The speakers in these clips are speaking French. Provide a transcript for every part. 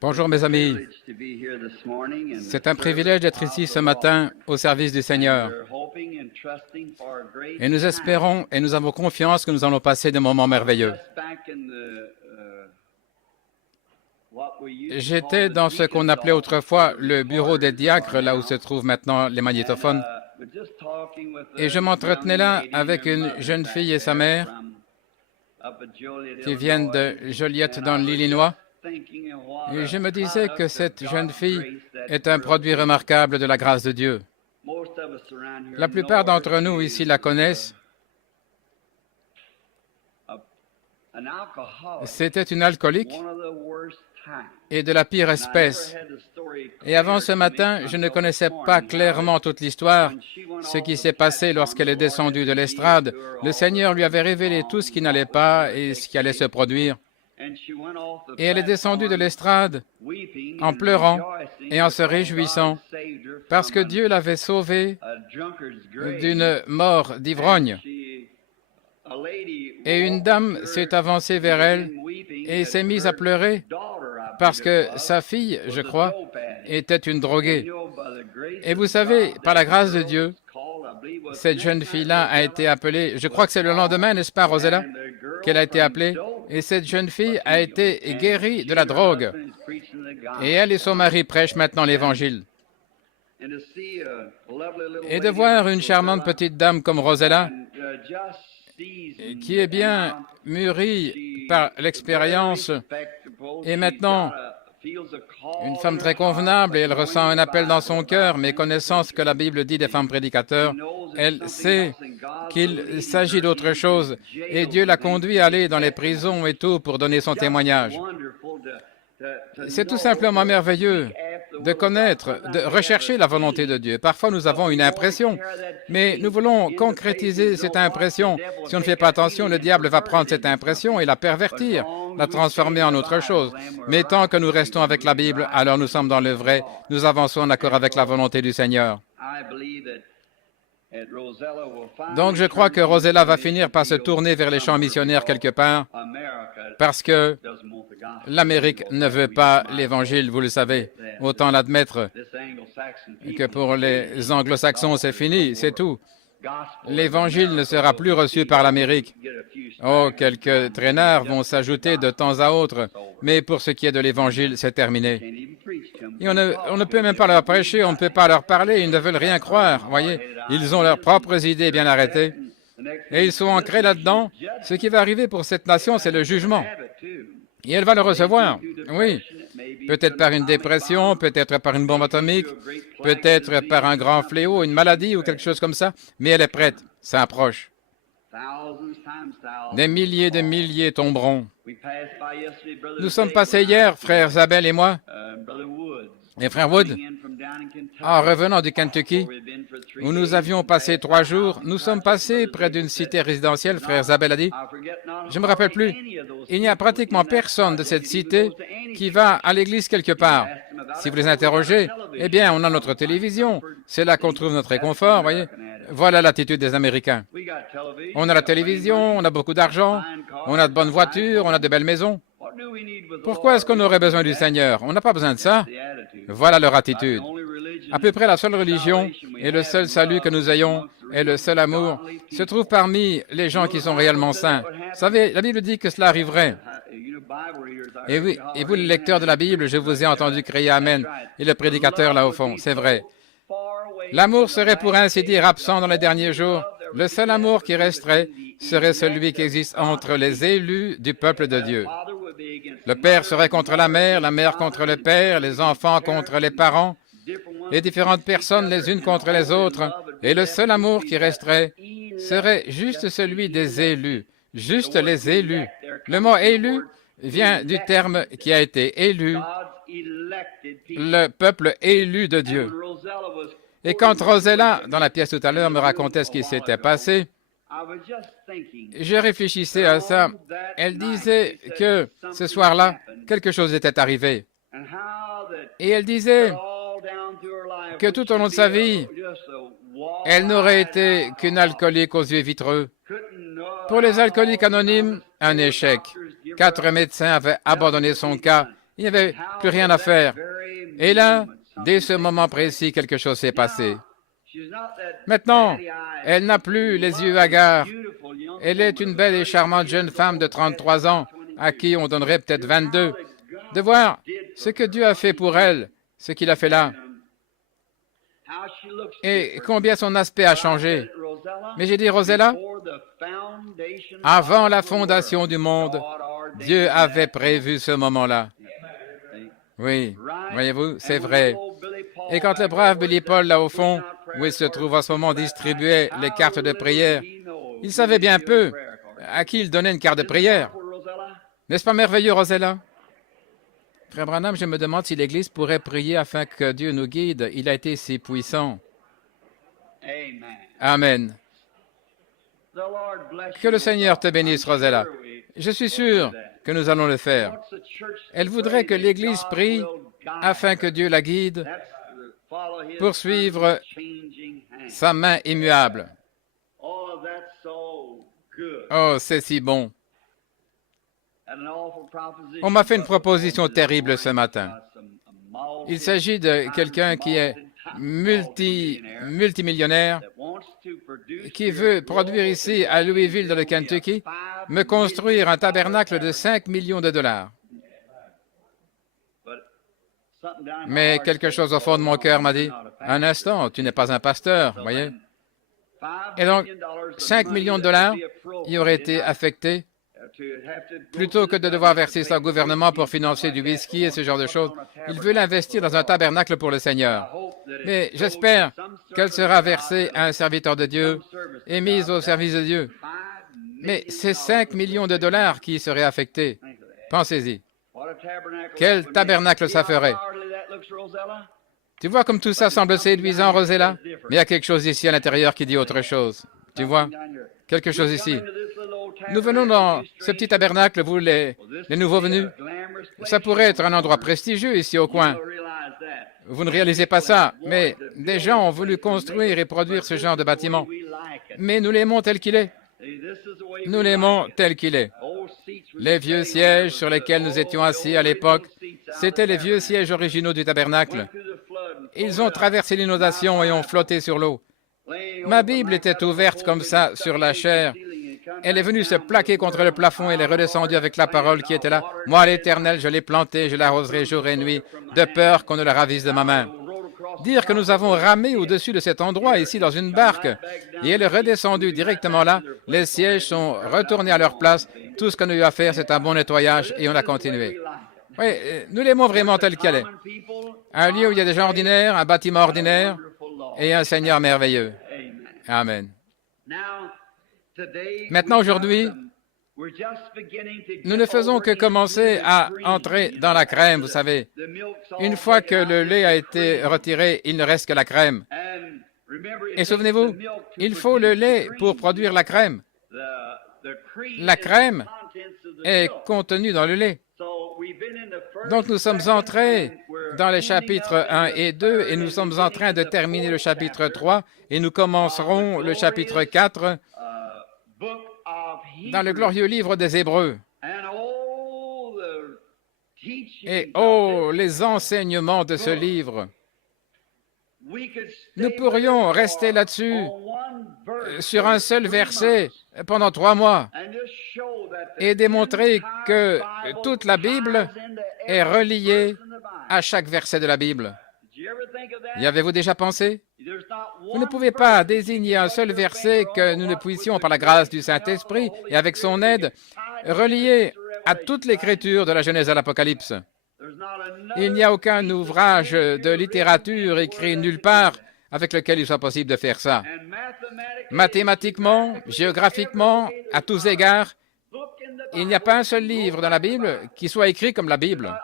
Bonjour mes amis, c'est un privilège d'être ici ce matin au service du Seigneur. Et nous espérons et nous avons confiance que nous allons passer des moments merveilleux. J'étais dans ce qu'on appelait autrefois le bureau des diacres, là où se trouvent maintenant les magnétophones. Et je m'entretenais là avec une jeune fille et sa mère qui viennent de Joliette dans l'Illinois. Et je me disais que cette jeune fille est un produit remarquable de la grâce de Dieu. La plupart d'entre nous ici la connaissent. C'était une alcoolique et de la pire espèce. Et avant ce matin, je ne connaissais pas clairement toute l'histoire, ce qui s'est passé lorsqu'elle est descendue de l'estrade. Le Seigneur lui avait révélé tout ce qui n'allait pas et ce qui allait se produire. Et elle est descendue de l'estrade en pleurant et en se réjouissant parce que Dieu l'avait sauvée d'une mort d'ivrogne. Et une dame s'est avancée vers elle et s'est mise à pleurer parce que sa fille, je crois, était une droguée. Et vous savez, par la grâce de Dieu, cette jeune fille-là a été appelée, je crois que c'est le lendemain, n'est-ce pas, Rosella, qu'elle a été appelée, et cette jeune fille a été guérie de la drogue. Et elle et son mari prêchent maintenant l'Évangile. Et de voir une charmante petite dame comme Rosella, qui est bien mûrie par l'expérience, et maintenant une femme très convenable, et elle ressent un appel dans son cœur, mais connaissant ce que la Bible dit des femmes prédicateurs, elle sait qu'il s'agit d'autre chose, et Dieu l'a conduit à aller dans les prisons et tout pour donner son témoignage. C'est tout simplement merveilleux de connaître, de rechercher la volonté de Dieu. Parfois, nous avons une impression, mais nous voulons concrétiser cette impression. Si on ne fait pas attention, le diable va prendre cette impression et la pervertir, la transformer en autre chose. Mais tant que nous restons avec la Bible, alors nous sommes dans le vrai. Nous avançons en accord avec la volonté du Seigneur. Donc, je crois que Rosella va finir par se tourner vers les champs missionnaires quelque part, parce que l'Amérique ne veut pas l'Évangile, vous le savez. Autant l'admettre que pour les anglo-saxons, c'est fini, c'est tout. L'Évangile ne sera plus reçu par l'Amérique. Oh, quelques traînards vont s'ajouter de temps à autre, mais pour ce qui est de l'Évangile, c'est terminé. Et on ne peut même pas leur prêcher, on ne peut pas leur parler, ils ne veulent rien croire, voyez. Ils ont leurs propres idées bien arrêtées, et ils sont ancrés là-dedans. Ce qui va arriver pour cette nation, c'est le jugement. Et elle va le recevoir, oui. Peut-être par une dépression, peut-être par une bombe atomique, peut-être par un grand fléau, une maladie ou quelque chose comme ça, mais elle est prête, ça approche. Des milliers de milliers tomberont. Nous sommes passés hier, frère Zabel et moi, et frère Wood, en revenant du Kentucky, où nous avions passé 3 jours, nous sommes passés près d'une cité résidentielle, frère Zabel a dit. Je ne me rappelle plus. Il n'y a pratiquement personne de cette cité qui va à l'église quelque part. Si vous les interrogez, eh bien, on a notre télévision. C'est là qu'on trouve notre réconfort, voyez. Voilà l'attitude des Américains. On a la télévision, on a beaucoup d'argent, on a de bonnes voitures, on a de belles maisons. Pourquoi est-ce qu'on aurait besoin du Seigneur? On n'a pas besoin de ça. Voilà leur attitude. À peu près la seule religion et le seul salut que nous ayons et le seul amour se trouve parmi les gens qui sont réellement saints. Vous savez, la Bible dit que cela arriverait. Et oui, et vous, le lecteur de la Bible, je vous ai entendu crier Amen. Et le prédicateur là au fond, c'est vrai. L'amour serait pour ainsi dire absent dans les derniers jours. Le seul amour qui resterait serait celui qui existe entre les élus du peuple de Dieu. Le père serait contre la mère contre le père, les enfants contre les parents, les différentes personnes les unes contre les autres, et le seul amour qui resterait serait juste celui des élus, juste les élus. Le mot élu vient du terme qui a été élu, le peuple élu de Dieu. Et quand Rosella, dans la pièce tout à l'heure, me racontait ce qui s'était passé, je réfléchissais à ça. Elle disait que ce soir-là, quelque chose était arrivé. Et elle disait que tout au long de sa vie, elle n'aurait été qu'une alcoolique aux yeux vitreux. Pour les alcooliques anonymes, un échec. 4 médecins avaient abandonné son cas. Il n'y avait plus rien à faire. Et là, dès ce moment précis, quelque chose s'est passé. Maintenant, elle n'a plus les yeux hagards. Elle est une belle et charmante jeune femme de 33 ans, à qui on donnerait peut-être 22. De voir ce que Dieu a fait pour elle, ce qu'il a fait là, et combien son aspect a changé. Mais j'ai dit, Rosella, avant la fondation du monde, Dieu avait prévu ce moment-là. Oui, voyez-vous, c'est vrai. Et quand le brave Billy Paul, là au fond, où il se trouve en ce moment, distribuait les cartes de prière, il savait bien peu à qui il donnait une carte de prière. N'est-ce pas merveilleux, Rosella? Frère Branham, je me demande si l'Église pourrait prier afin que Dieu nous guide. Il a été si puissant. Amen. Que le Seigneur te bénisse, Rosella. Je suis sûr que nous allons le faire. Elle voudrait que l'Église prie afin que Dieu la guide pour suivre sa main immuable. Oh, c'est si bon. On m'a fait une proposition terrible ce matin. Il s'agit de quelqu'un qui est multimillionnaire, qui veut produire ici, à Louisville, dans le Kentucky, me construire un tabernacle de 5 millions de dollars. Mais quelque chose au fond de mon cœur m'a dit, « Un instant, tu n'es pas un pasteur, voyez. » Et donc, 5 millions de dollars y auraient été affectés plutôt que de devoir verser ça au gouvernement pour financer du whisky et ce genre de choses. Il veut l'investir dans un tabernacle pour le Seigneur. Mais j'espère qu'elle sera versée à un serviteur de Dieu et mise au service de Dieu. Mais c'est 5 millions de dollars qui y seraient affectés. Pensez-y. Quel tabernacle ça ferait? Tu vois comme tout ça semble séduisant, Rosella? Mais il y a quelque chose ici à l'intérieur qui dit autre chose. Tu vois? Quelque chose ici. Nous venons dans ce petit tabernacle, vous les nouveaux venus. Ça pourrait être un endroit prestigieux ici au coin. Vous ne réalisez pas ça, mais des gens ont voulu construire et produire ce genre de bâtiment. Mais nous l'aimons tel qu'il est. Nous l'aimons tel qu'il est. Les vieux sièges sur lesquels nous étions assis à l'époque, c'étaient les vieux sièges originaux du tabernacle. Ils ont traversé l'inondation et ont flotté sur l'eau. Ma Bible était ouverte comme ça sur la chair. Elle est venue se plaquer contre le plafond et elle est redescendue avec la parole qui était là. Moi, l'Éternel, je l'ai plantée, je l'arroserai jour et nuit, de peur qu'on ne la ravise de ma main. Dire que nous avons ramé au-dessus de cet endroit, ici, dans une barque, et elle est redescendue directement là. Les sièges sont retournés à leur place. Tout ce qu'on a eu à faire, c'est un bon nettoyage, et on a continué. Oui, nous l'aimons vraiment tel qu'elle est. Un lieu où il y a des gens ordinaires, un bâtiment ordinaire, et un Seigneur merveilleux. Amen. Maintenant, aujourd'hui, nous ne faisons que commencer à entrer dans la crème, vous savez. Une fois que le lait a été retiré, il ne reste que la crème. Et souvenez-vous, il faut le lait pour produire la crème. La crème est contenue dans le lait. Donc, nous sommes entrés dans les chapitres 1 et 2 et nous sommes en train de terminer le chapitre 3 et nous commencerons le chapitre 4 dans le glorieux livre des Hébreux. Et oh, les enseignements de ce livre! Nous pourrions rester là-dessus, sur un seul verset, pendant 3 mois, et démontrer que toute la Bible est reliée à chaque verset de la Bible. Y avez-vous déjà pensé? Vous ne pouvez pas désigner un seul verset que nous ne puissions, par la grâce du Saint-Esprit et avec son aide, relier à toute l'Écriture de la Genèse à l'Apocalypse. Il n'y a aucun ouvrage de littérature écrit nulle part avec lequel il soit possible de faire ça. Mathématiquement, géographiquement, à tous égards, il n'y a pas un seul livre dans la Bible qui soit écrit comme la Bible.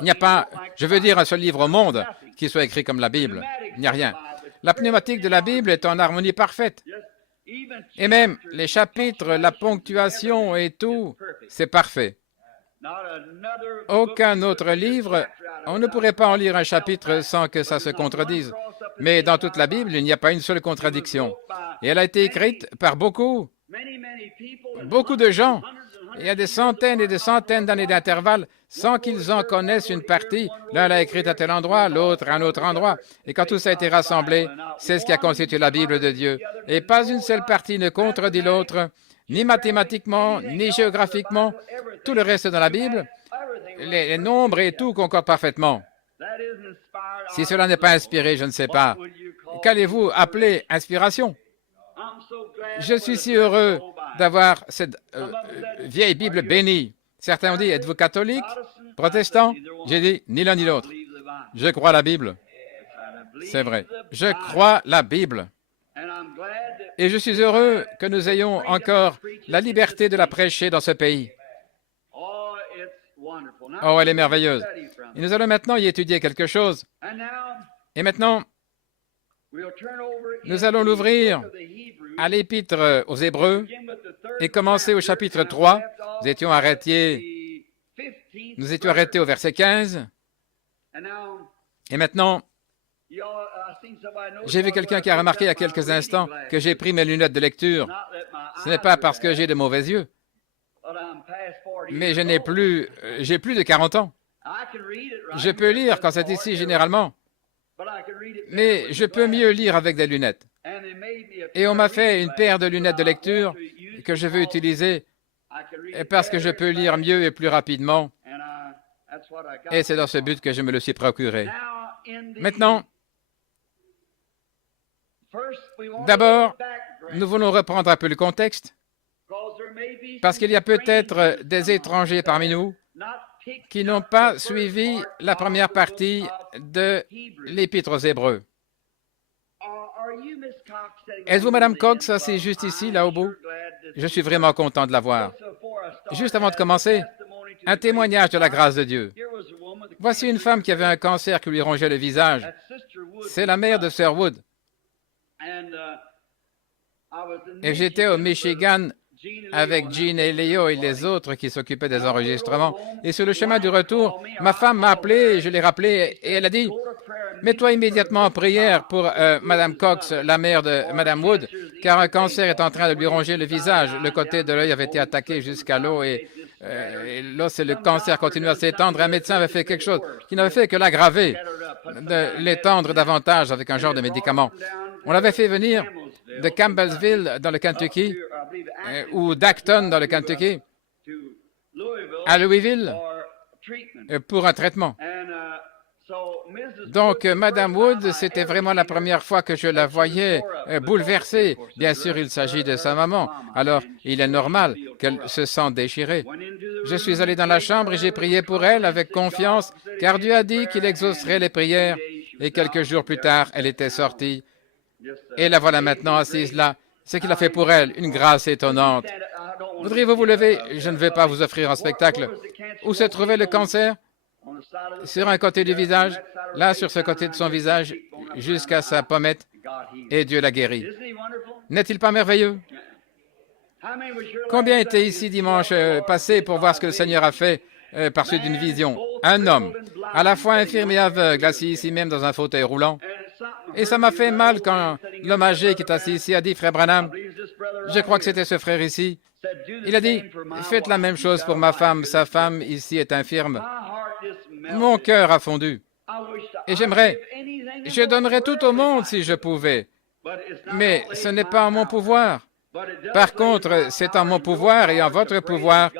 Il n'y a pas, je veux dire, un seul livre au monde qui soit écrit comme la Bible. Il n'y a rien. La pneumatique de la Bible est en harmonie parfaite. Et même les chapitres, la ponctuation et tout, c'est parfait. Aucun autre livre, on ne pourrait pas en lire un chapitre sans que ça se contredise. Mais dans toute la Bible, il n'y a pas une seule contradiction. Et elle a été écrite par beaucoup de gens, Il y a des centaines et des centaines d'années d'intervalle sans qu'ils en connaissent une partie. L'un l'a écrite à tel endroit, l'autre à un autre endroit. Et quand tout ça a été rassemblé, c'est ce qui a constitué la Bible de Dieu. Et pas une seule partie ne contredit l'autre, ni mathématiquement, ni géographiquement. Tout le reste dans la Bible, les nombres et tout concordent parfaitement. Si cela n'est pas inspiré, je ne sais pas. Qu'allez-vous appeler inspiration? Je suis si heureux d'avoir cette vieille Bible bénie. Certains ont dit, êtes-vous catholique, protestant? J'ai dit, ni l'un ni l'autre. Je crois la Bible. C'est vrai. Je crois la Bible. Et je suis heureux que nous ayons encore la liberté de la prêcher dans ce pays. Oh, elle est merveilleuse. Et nous allons maintenant y étudier quelque chose. Et maintenant, nous allons l'ouvrir à l'Épître aux Hébreux et commencer au chapitre 3. Nous étions arrêtés au verset 15. Et maintenant, j'ai vu quelqu'un qui a remarqué il y a quelques instants que j'ai pris mes lunettes de lecture. Ce n'est pas parce que j'ai de mauvais yeux, mais j'ai plus de 40 ans. Je peux lire quand c'est ici généralement, mais je peux mieux lire avec des lunettes. Et on m'a fait une paire de lunettes de lecture que je veux utiliser parce que je peux lire mieux et plus rapidement. Et c'est dans ce but que je me le suis procuré. Maintenant, d'abord, nous voulons reprendre un peu le contexte, parce qu'il y a peut-être des étrangers parmi nous qui n'ont pas suivi la première partie de l'Épître aux Hébreux. Êtes-vous Madame Cox, assise juste ici, là au bout? Je suis vraiment content de la voir. Juste avant de commencer, un témoignage de la grâce de Dieu. Voici une femme qui avait un cancer qui lui rongeait le visage. C'est la mère de Sir Wood. Et j'étais au Michigan avec Jean et Léo et les autres qui s'occupaient des enregistrements. Et sur le chemin du retour, ma femme m'a appelé, je l'ai rappelé, et elle a dit, « Mets-toi immédiatement en prière pour Madame Cox, la mère de Madame Wood, car un cancer est en train de lui ronger le visage. Le côté de l'œil avait été attaqué jusqu'à l'eau et l'os et le cancer continuait à s'étendre. Un médecin avait fait quelque chose qui n'avait fait que l'aggraver, de l'étendre davantage avec un genre de médicament. On l'avait fait venir de Campbellsville dans le Kentucky ou d'Acton dans le Kentucky à Louisville pour un traitement. Donc, Madame Wood, c'était vraiment la première fois que je la voyais bouleversée. Bien sûr, il s'agit de sa maman. Alors, il est normal qu'elle se sente déchirée. Je suis allé dans la chambre et j'ai prié pour elle avec confiance, car Dieu a dit qu'il exaucerait les prières. Et quelques jours plus tard, elle était sortie. Et la voilà maintenant assise là. Ce qu'il a fait pour elle, une grâce étonnante. Voudriez-vous vous lever? Je ne vais pas vous offrir un spectacle. Où se trouvait le cancer? Sur un côté du visage, là sur ce côté de son visage, jusqu'à sa pommette, et Dieu l'a guéri. N'est-il pas merveilleux? Combien étaient ici dimanche passé pour voir ce que le Seigneur a fait par suite d'une vision? Un homme, à la fois infirme et aveugle, assis ici même dans un fauteuil roulant. Et ça m'a fait mal quand l'homme âgé qui est assis ici a dit, « Frère Branham, je crois que c'était ce frère ici. » Il a dit, « Faites la même chose pour ma femme. Sa femme ici est infirme. » Mon cœur a fondu. Et je donnerais tout au monde si je pouvais. Mais ce n'est pas en mon pouvoir. Par contre, c'est en mon pouvoir et en votre pouvoir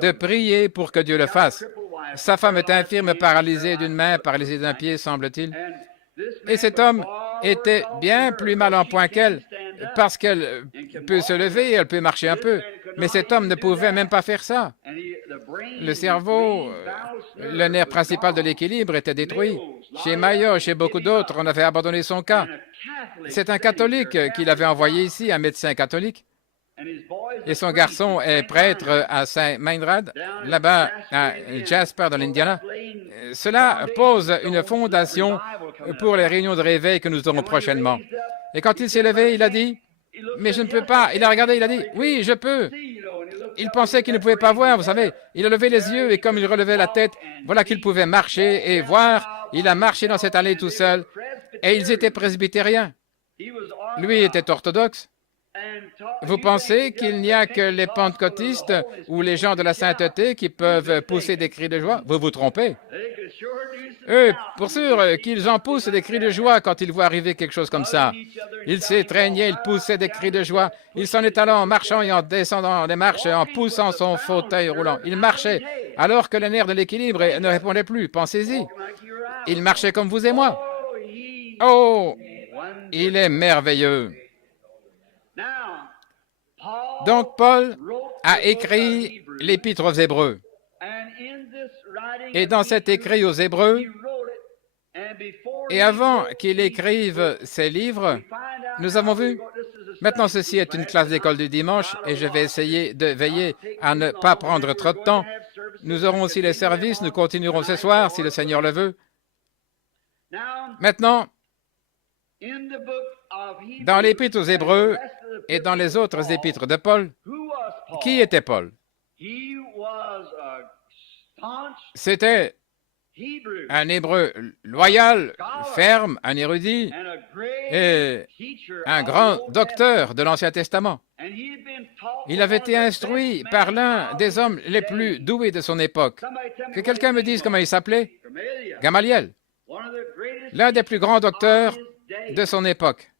de prier pour que Dieu le fasse. Sa femme est infirme, paralysée d'une main, paralysée d'un pied, semble-t-il. Et cet homme était bien plus mal en point qu'elle, parce qu'elle peut se lever, elle peut marcher un peu. Mais cet homme ne pouvait même pas faire ça. Le cerveau, le nerf principal de l'équilibre était détruit. Chez Mayo, chez beaucoup d'autres, on avait abandonné son cas. C'est un catholique qui l'avait envoyé ici, un médecin catholique. Et son garçon est prêtre à Saint-Mainrad, là-bas à Jasper, dans l'Indiana. Cela pose une fondation pour les réunions de réveil que nous aurons prochainement. Et quand il s'est levé, il a dit, « Mais je ne peux pas. » Il a regardé, il a dit, « Oui, je peux. » Il pensait qu'il ne pouvait pas voir, vous savez. Il a levé les yeux et comme il relevait la tête, voilà qu'il pouvait marcher et voir. Il a marché dans cette allée tout seul. Et ils étaient presbytériens. Lui était orthodoxe. Vous pensez qu'il n'y a que les pentecôtistes ou les gens de la sainteté qui peuvent pousser des cris de joie? Vous vous trompez. Eux, pour sûr, qu'ils en poussent des cris de joie quand ils voient arriver quelque chose comme ça. Ils s'étreignaient, ils poussaient des cris de joie. Il s'en est allé en marchant et en descendant les marches, en poussant son fauteuil roulant. Il marchait, alors que le nerf de l'équilibre ne répondait plus. Pensez-y. Il marchait comme vous et moi. Oh, il est merveilleux. Donc, Paul a écrit l'Épître aux Hébreux. Et dans cet écrit aux Hébreux, et avant qu'il écrive ses livres, nous avons vu, maintenant ceci est une classe d'école du dimanche et je vais essayer de veiller à ne pas prendre trop de temps. Nous aurons aussi les services, nous continuerons ce soir si le Seigneur le veut. Maintenant, dans l'Épître aux Hébreux et dans les autres épîtres de Paul, qui était Paul? C'était un Hébreu loyal, ferme, un érudit et un grand docteur de l'Ancien Testament. Il avait été instruit par l'un des hommes les plus doués de son époque. Que quelqu'un me dise comment il s'appelait? Gamaliel, l'un des plus grands docteurs de son époque.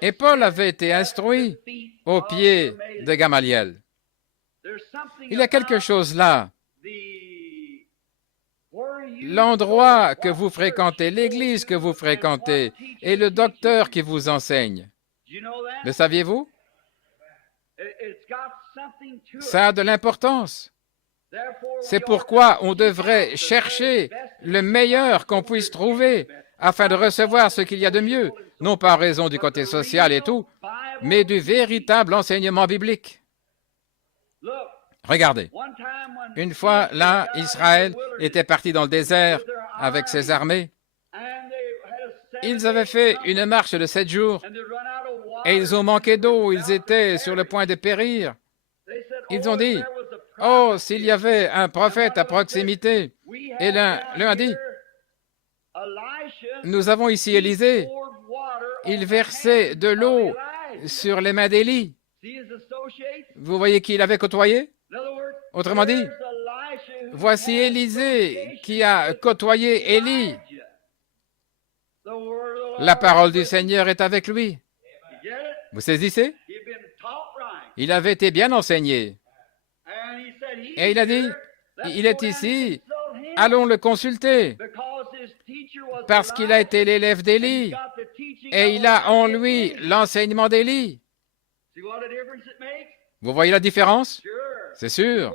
Et Paul avait été instruit aux pieds de Gamaliel. Il y a quelque chose là. L'endroit que vous fréquentez, l'église que vous fréquentez et le docteur qui vous enseigne. Le saviez-vous? Ça a de l'importance. C'est pourquoi on devrait chercher le meilleur qu'on puisse trouver afin de recevoir ce qu'il y a de mieux, non pas en raison du côté social et tout, mais du véritable enseignement biblique. Regardez, une fois, là, Israël était parti dans le désert avec ses armées. Ils avaient fait une marche de 7 jours et ils ont manqué d'eau, ils étaient sur le point de périr. Ils ont dit, « Oh, s'il y avait un prophète à proximité! » Et l'un a dit, « Nous avons ici Élisée. Il versait de l'eau sur les mains d'Élie. » Vous voyez qui il avait côtoyé? Autrement dit, voici Élisée qui a côtoyé Élie. La parole du Seigneur est avec lui. Vous saisissez? Il avait été bien enseigné. Et il a dit, il est ici, allons le consulter, parce qu'il a été l'élève d'Élie, et il a en lui l'enseignement d'Élie. Vous voyez la différence? C'est sûr.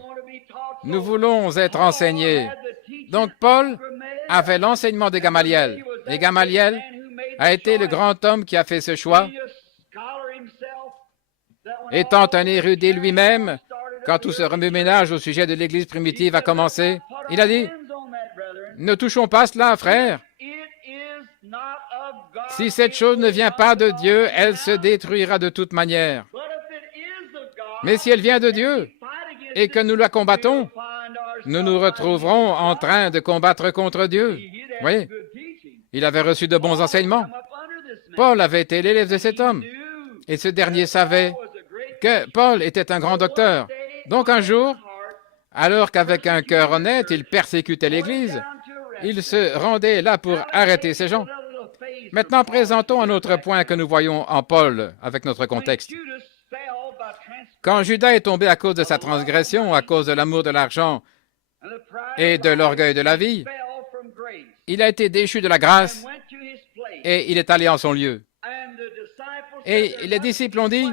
Nous voulons être enseignés. Donc Paul avait l'enseignement de Gamaliel, et Gamaliel a été le grand homme qui a fait ce choix. Étant un érudit lui-même, quand tout ce remue-ménage au sujet de l'Église primitive a commencé, il a dit, « Ne touchons pas cela, frère. Si cette chose ne vient pas de Dieu, elle se détruira de toute manière. Mais si elle vient de Dieu et que nous la combattons, nous nous retrouverons en train de combattre contre Dieu. » Voyez, il avait reçu de bons enseignements. Paul avait été l'élève de cet homme, et ce dernier savait que Paul était un grand docteur. Donc un jour, alors qu'avec un cœur honnête, il persécutait l'Église, il se rendait là pour arrêter ces gens. Maintenant, présentons un autre point que nous voyons en Paul avec notre contexte. Quand Judas est tombé à cause de sa transgression, à cause de l'amour de l'argent et de l'orgueil de la vie, il a été déchu de la grâce et il est allé en son lieu. Et les disciples ont dit,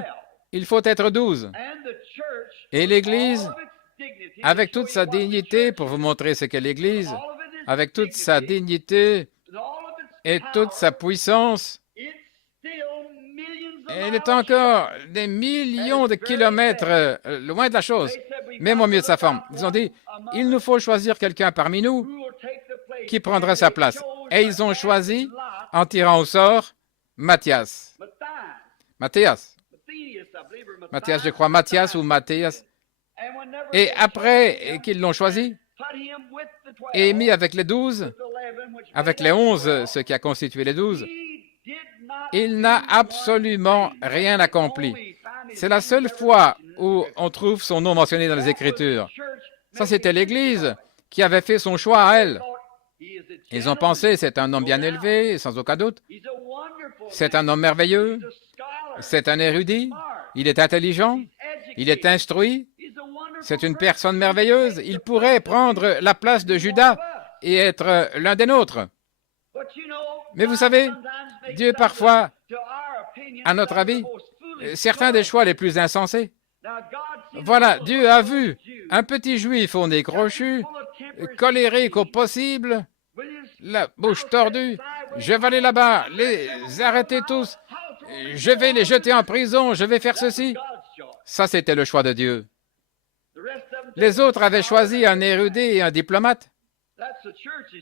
il faut être 12. Et l'Église, avec toute sa dignité, pour vous montrer ce qu'est l'Église, avec toute sa dignité et toute sa puissance, elle est encore des millions de kilomètres loin de la chose, même au milieu de sa forme. Ils ont dit, il nous faut choisir quelqu'un parmi nous qui prendrait sa place. Et ils ont choisi, en tirant au sort, Matthias. Matthias, je crois, Matthias ou Matthias. Et après qu'ils l'ont choisi et mis avec les 12, avec les 11, ce qui a constitué les 12, il n'a absolument rien accompli. C'est la seule fois où on trouve son nom mentionné dans les Écritures. Ça, c'était l'Église qui avait fait son choix à elle. Ils ont pensé, c'est un homme bien élevé, sans aucun doute. C'est un homme merveilleux. C'est un érudit. Il est intelligent. Il est instruit. C'est une personne merveilleuse. Il pourrait prendre la place de Judas et être l'un des nôtres. Mais vous savez, Dieu parfois, à notre avis, certains des choix les plus insensés. Voilà, Dieu a vu un petit juif au nez crochu, colérique au possible, la bouche tordue. Je vais aller là-bas, les arrêter tous. Je vais les jeter en prison, je vais faire ceci. Ça, c'était le choix de Dieu. Les autres avaient choisi un érudit et un diplomate.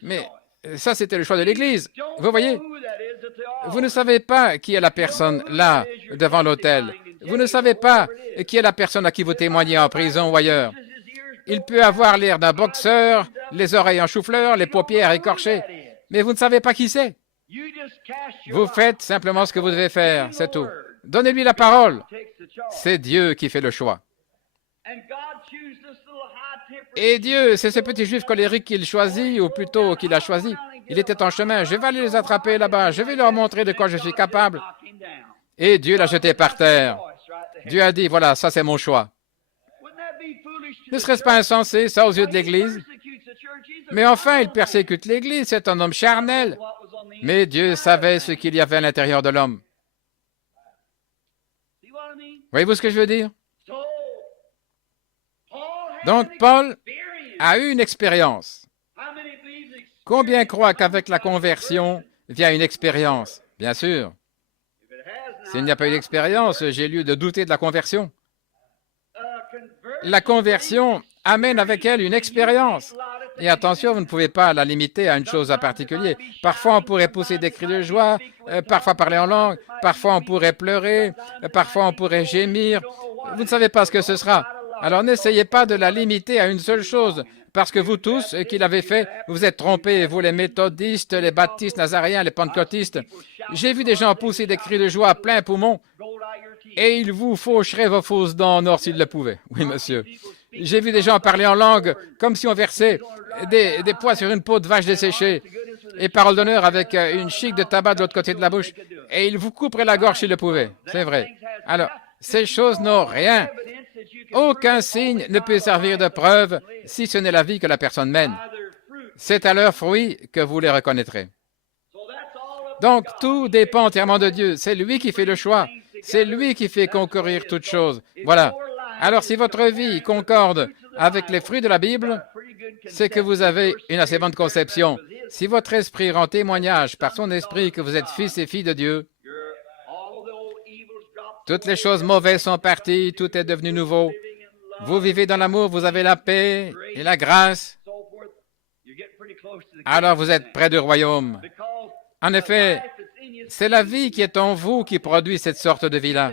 Mais ça, c'était le choix de l'Église. Vous voyez, vous ne savez pas qui est la personne là, devant l'autel. Vous ne savez pas qui est la personne à qui vous témoignez en prison ou ailleurs. Il peut avoir l'air d'un boxeur, les oreilles en chou-fleur, les paupières écorchées, mais vous ne savez pas qui c'est. Vous faites simplement ce que vous devez faire, c'est tout. Donnez-lui la parole. C'est Dieu qui fait le choix. Et Dieu, c'est ce petit juif colérique qu'il choisit, ou plutôt qu'il a choisi. Il était en chemin. Je vais aller les attraper là-bas. Je vais leur montrer de quoi je suis capable. Et Dieu l'a jeté par terre. Dieu a dit, voilà, ça c'est mon choix. Ne serait-ce pas insensé, ça, aux yeux de l'Église? Mais enfin, il persécute l'Église. C'est un homme charnel. Mais Dieu savait ce qu'il y avait à l'intérieur de l'homme. Voyez-vous ce que je veux dire? Donc, Paul a eu une expérience. Combien croient qu'avec la conversion vient une expérience? Bien sûr. S'il n'y a pas eu d'expérience, j'ai lieu de douter de la conversion. La conversion amène avec elle une expérience. Et attention, vous ne pouvez pas la limiter à une chose en particulier. Parfois, on pourrait pousser des cris de joie, parfois parler en langue, parfois on pourrait pleurer, parfois on pourrait gémir. Vous ne savez pas ce que ce sera. Alors n'essayez pas de la limiter à une seule chose, parce que vous tous qui l'avez fait, vous êtes trompés, vous les méthodistes, les baptistes, nazaréens, les pentecôtistes. J'ai vu des gens pousser des cris de joie à plein poumon, et ils vous faucheraient vos fausses dents en or s'ils le pouvaient. Oui, monsieur. J'ai vu des gens parler en langue comme si on versait des pois sur une peau de vache desséchée, et parole d'honneur avec une chique de tabac de l'autre côté de la bouche, et ils vous couperaient la gorge s'ils le pouvaient. C'est vrai. Alors, ces choses n'ont rien. Aucun signe ne peut servir de preuve si ce n'est la vie que la personne mène. C'est à leurs fruits que vous les reconnaîtrez. Donc, tout dépend entièrement de Dieu. C'est lui qui fait le choix. C'est lui qui fait concourir toutes choses. Voilà. Alors, si votre vie concorde avec les fruits de la Bible, c'est que vous avez une assez bonne conception. Si votre esprit rend témoignage par son esprit que vous êtes fils et filles de Dieu, toutes les choses mauvaises sont parties, tout est devenu nouveau. Vous vivez dans l'amour, vous avez la paix et la grâce. Alors vous êtes près du royaume. En effet, c'est la vie qui est en vous qui produit cette sorte de vie-là.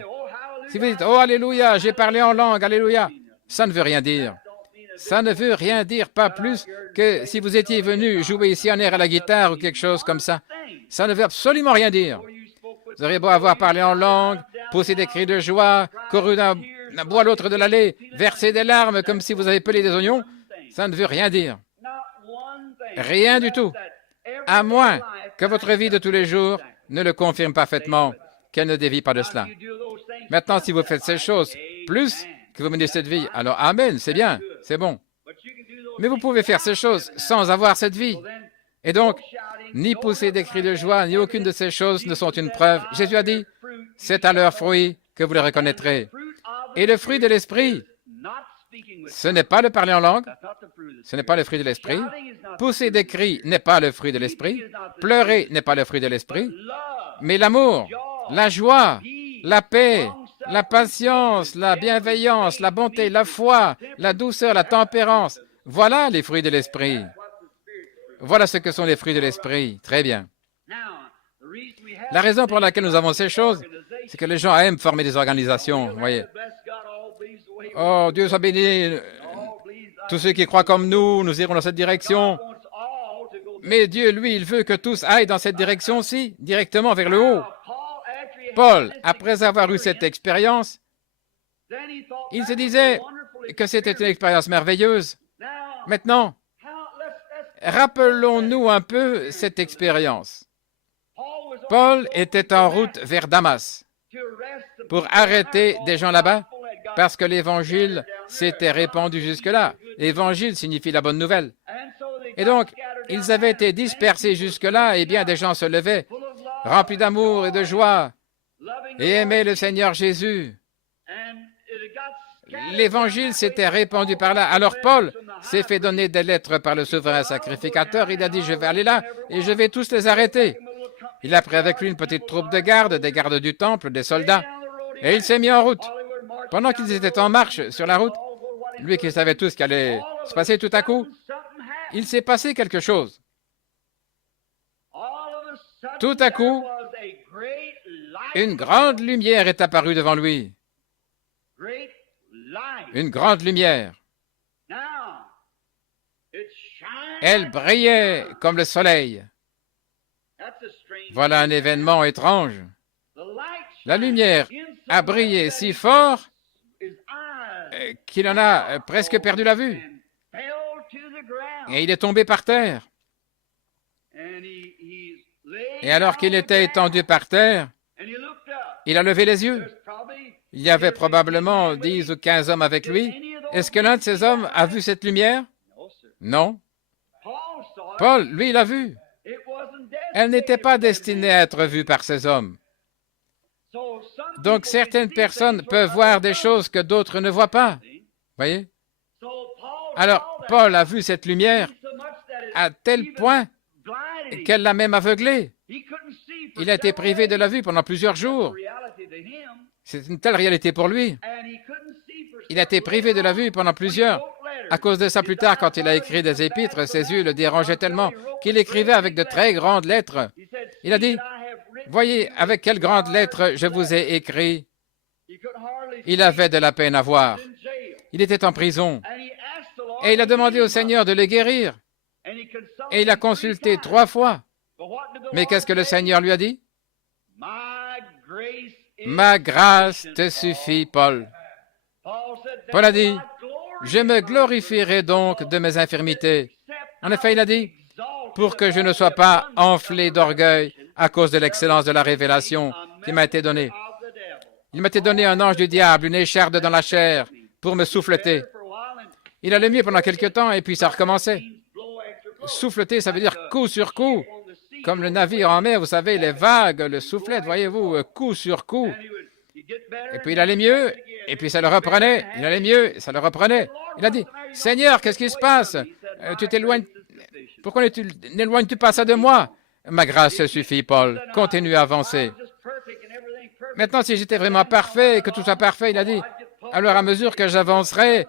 Si vous dites « Oh, alléluia, j'ai parlé en langue, alléluia », ça ne veut rien dire. Ça ne veut rien dire, pas plus que si vous étiez venu jouer ici un air à la guitare ou quelque chose comme ça. Ça ne veut absolument rien dire. Vous auriez beau avoir parlé en langue, pousser des cris de joie, couru d'un bout à l'autre de l'allée, verser des larmes comme si vous avez pelé des oignons, ça ne veut rien dire. Rien du tout. À moins que votre vie de tous les jours ne le confirme parfaitement, qu'elle ne dévie pas de cela. Maintenant, si vous faites ces choses, plus que vous menez cette vie, alors amen, c'est bien, c'est bon. Mais vous pouvez faire ces choses sans avoir cette vie. Et donc, ni pousser des cris de joie, ni aucune de ces choses ne sont une preuve. Jésus a dit, c'est à leurs fruits que vous les reconnaîtrez. Et le fruit de l'esprit, ce n'est pas le parler en langue, ce n'est pas le fruit de l'esprit. Pousser des cris n'est pas le fruit de l'esprit. Pleurer n'est pas le fruit de l'esprit. Mais l'amour, la joie, la paix, la patience, la bienveillance, la bonté, la foi, la douceur, la tempérance, voilà les fruits de l'esprit. Voilà ce que sont les fruits de l'esprit. Très bien. La raison pour laquelle nous avons ces choses, c'est que les gens aiment former des organisations, vous voyez. Oh, Dieu soit béni. Tous ceux qui croient comme nous irons dans cette direction. Mais Dieu, lui, il veut que tous aillent dans cette direction-ci, directement vers le haut. Paul, après avoir eu cette expérience, il se disait que c'était une expérience merveilleuse. Maintenant, rappelons-nous un peu cette expérience. Paul était en route vers Damas pour arrêter des gens là-bas parce que l'Évangile s'était répandu jusque-là. L'Évangile signifie la bonne nouvelle. Et donc, ils avaient été dispersés jusque-là et bien des gens se levaient, remplis d'amour et de joie, et aimaient le Seigneur Jésus. L'Évangile s'était répandu par là. Alors Paul s'est fait donner des lettres par le souverain sacrificateur. Il a dit, je vais aller là et je vais tous les arrêter. Il a pris avec lui une petite troupe de gardes, des gardes du temple, des soldats, et il s'est mis en route. Pendant qu'ils étaient en marche sur la route, lui qui savait tout ce qui allait se passer, tout à coup, il s'est passé quelque chose. Tout à coup, une grande lumière est apparue devant lui. Une grande lumière. Elle brillait comme le soleil. Voilà un événement étrange. La lumière a brillé si fort qu'il en a presque perdu la vue. Et il est tombé par terre. Et alors qu'il était étendu par terre, il a levé les yeux. Il y avait probablement 10 ou 15 hommes avec lui. Est-ce que l'un de ces hommes a vu cette lumière? Non. Paul, lui, l'a vue. Elle n'était pas destinée à être vue par ces hommes. Donc, certaines personnes peuvent voir des choses que d'autres ne voient pas. Voyez? Alors, Paul a vu cette lumière à tel point qu'elle l'a même aveuglé. Il a été privé de la vue pendant plusieurs jours. C'est une telle réalité pour lui. Il a été privé de la vue pendant plusieurs. À cause de ça, plus tard, quand il a écrit des épîtres, ses yeux le dérangeaient tellement qu'il écrivait avec de très grandes lettres. Il a dit, « Voyez avec quelles grandes lettres je vous ai écrit. » Il avait de la peine à voir. Il était en prison. Et il a demandé au Seigneur de le guérir. Et il a consulté 3 fois. Mais qu'est-ce que le Seigneur lui a dit? « Ma grâce te suffit, Paul. » Paul a dit, « Je me glorifierai donc de mes infirmités. » En effet, il a dit, « Pour que je ne sois pas enflé d'orgueil à cause de l'excellence de la révélation qui m'a été donnée. » Il m'a été donné un ange du diable, une écharde dans la chair, pour me souffleter. Il allait mieux pendant quelque temps et puis ça recommençait. Souffleter, ça veut dire coup sur coup. Comme le navire en mer, vous savez, les vagues le soufflettent, voyez-vous, coup sur coup. Et puis il allait mieux, et puis ça le reprenait. Il allait mieux, et ça le reprenait. Il a dit, « Seigneur, qu'est-ce qui se passe? Tu t'éloignes. Pourquoi n'éloignes-tu pas ça de moi? » Ma grâce suffit, Paul. Continue à avancer. Maintenant, si j'étais vraiment parfait et que tout soit parfait, il a dit, alors à mesure que j'avancerai,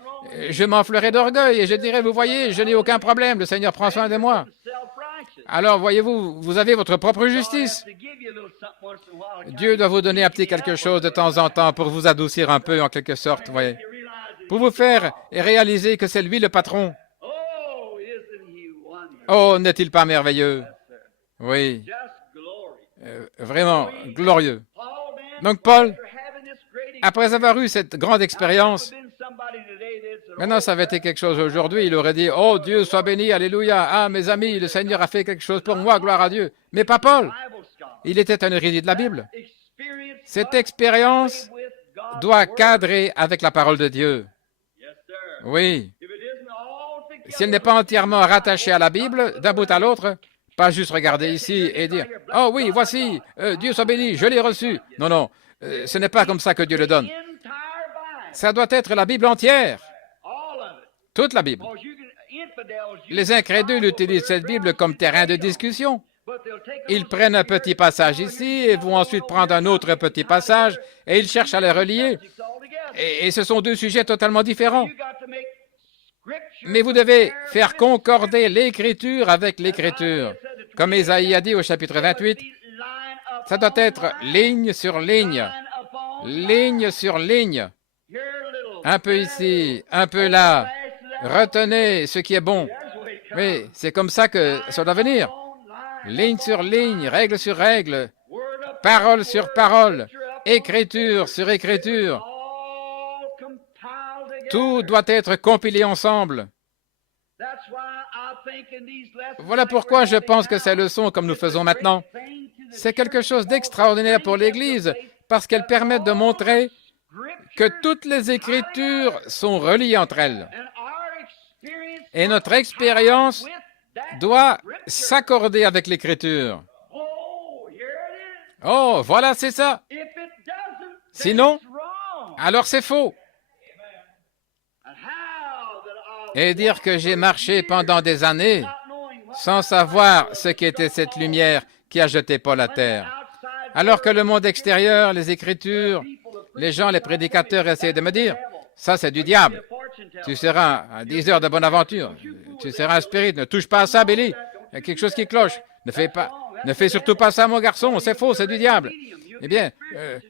je m'enflerai d'orgueil et je dirai, vous voyez, je n'ai aucun problème, le Seigneur prend soin de moi. Alors, voyez-vous, vous avez votre propre justice. Dieu doit vous donner un petit quelque chose de temps en temps pour vous adoucir un peu, en quelque sorte, vous voyez. Pour vous faire réaliser que c'est lui le patron. Oh, n'est-il pas merveilleux? Oui. Vraiment glorieux. Donc, Paul, après avoir eu cette grande expérience, maintenant, ça avait été quelque chose aujourd'hui, il aurait dit, « Oh, Dieu soit béni, alléluia, ah, mes amis, le Seigneur a fait quelque chose pour moi, gloire à Dieu. » Mais pas Paul. Il était un érudit de la Bible. Cette expérience doit cadrer avec la parole de Dieu. Oui. Si elle n'est pas entièrement rattachée à la Bible, d'un bout à l'autre, pas juste regarder ici et dire, « Oh oui, voici, Dieu soit béni, je l'ai reçu. » Non, non, ce n'est pas comme ça que Dieu le donne. Ça doit être la Bible entière. Toute la Bible. Les incrédules utilisent cette Bible comme terrain de discussion. Ils prennent un petit passage ici et vont ensuite prendre un autre petit passage et ils cherchent à les relier. Et ce sont 2 sujets totalement différents. Mais vous devez faire concorder l'Écriture avec l'Écriture. Comme Ésaïe a dit au chapitre 28, ça doit être ligne sur ligne, ligne sur ligne. Un peu ici, un peu là. Retenez ce qui est bon. Oui, c'est comme ça que ça doit venir. Ligne sur ligne, règle sur règle, parole sur parole. écriture sur écriture. Tout doit être compilé ensemble. Voilà pourquoi je pense que ces leçons, comme nous faisons maintenant, c'est quelque chose d'extraordinaire pour l'Église, parce qu'elles permettent de montrer que toutes les Écritures sont reliées entre elles. Et notre expérience doit s'accorder avec l'Écriture. Oh, voilà, c'est ça. Sinon, alors c'est faux. Et dire que j'ai marché pendant des années sans savoir ce qu'était cette lumière qui a jeté Paul à terre. Alors que le monde extérieur, les Écritures, les gens, les prédicateurs essaient de me dire, ça c'est du diable. Tu seras à 10 heures de bonne aventure. Tu seras un spirit. Ne touche pas à ça, Billy. Il y a quelque chose qui cloche. Ne fais surtout pas ça, mon garçon. C'est faux, c'est du diable. Eh bien,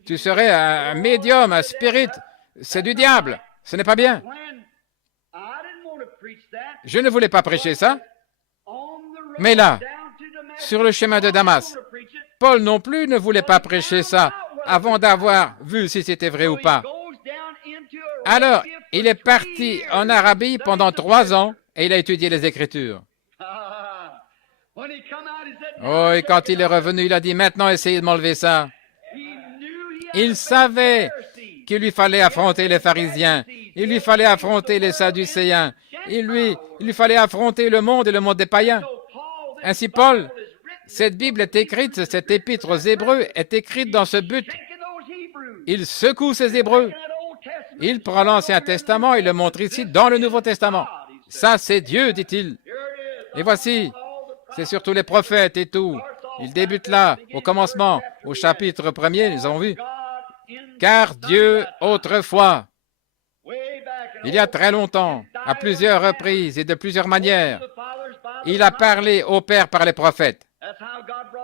tu serais un médium, un spirit. C'est du diable. Ce n'est pas bien. Je ne voulais pas prêcher ça. Mais là, sur le chemin de Damas, Paul non plus ne voulait pas prêcher ça avant d'avoir vu si c'était vrai ou pas. Alors, il est parti en Arabie pendant 3 ans et il a étudié les Écritures. Oh, et quand il est revenu, il a dit, maintenant, essayez de m'enlever ça. Il savait qu'il lui fallait affronter les pharisiens, il lui fallait affronter les sadducéens, il lui fallait affronter le monde et le monde des païens. Ainsi, Paul, cette Bible est écrite, cette épître aux Hébreux est écrite dans ce but. Il secoue ces Hébreux. Il prend l'Ancien Testament et le montre ici dans le Nouveau Testament. Ça, c'est Dieu, dit-il. Et voici, c'est surtout les prophètes et tout. Il débute là, au commencement, au chapitre 1er, nous avons vu. Car Dieu, autrefois, il y a très longtemps, à plusieurs reprises et de plusieurs manières, il a parlé au Père par les prophètes.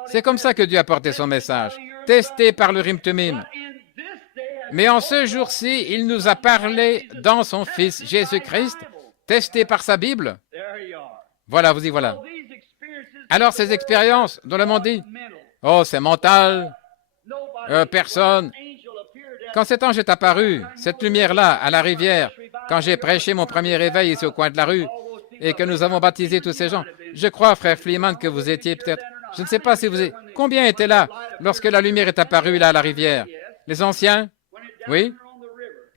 C'est comme ça que Dieu a porté son message, testé par le Urim Tumim. Mais en ce jour-ci, il nous a parlé dans son Fils Jésus-Christ, testé par sa Bible. Voilà, vous y voilà. Alors ces expériences, dont le monde dit, oh, c'est mental, personne. Quand cet ange est apparu, cette lumière-là, à la rivière, quand j'ai prêché mon premier réveil ici au coin de la rue, et que nous avons baptisé tous ces gens, je crois, frère Fleeman, que vous étiez peut-être, je ne sais pas si vous êtes, combien étaient là lorsque la lumière est apparue là à la rivière? Les anciens? Oui?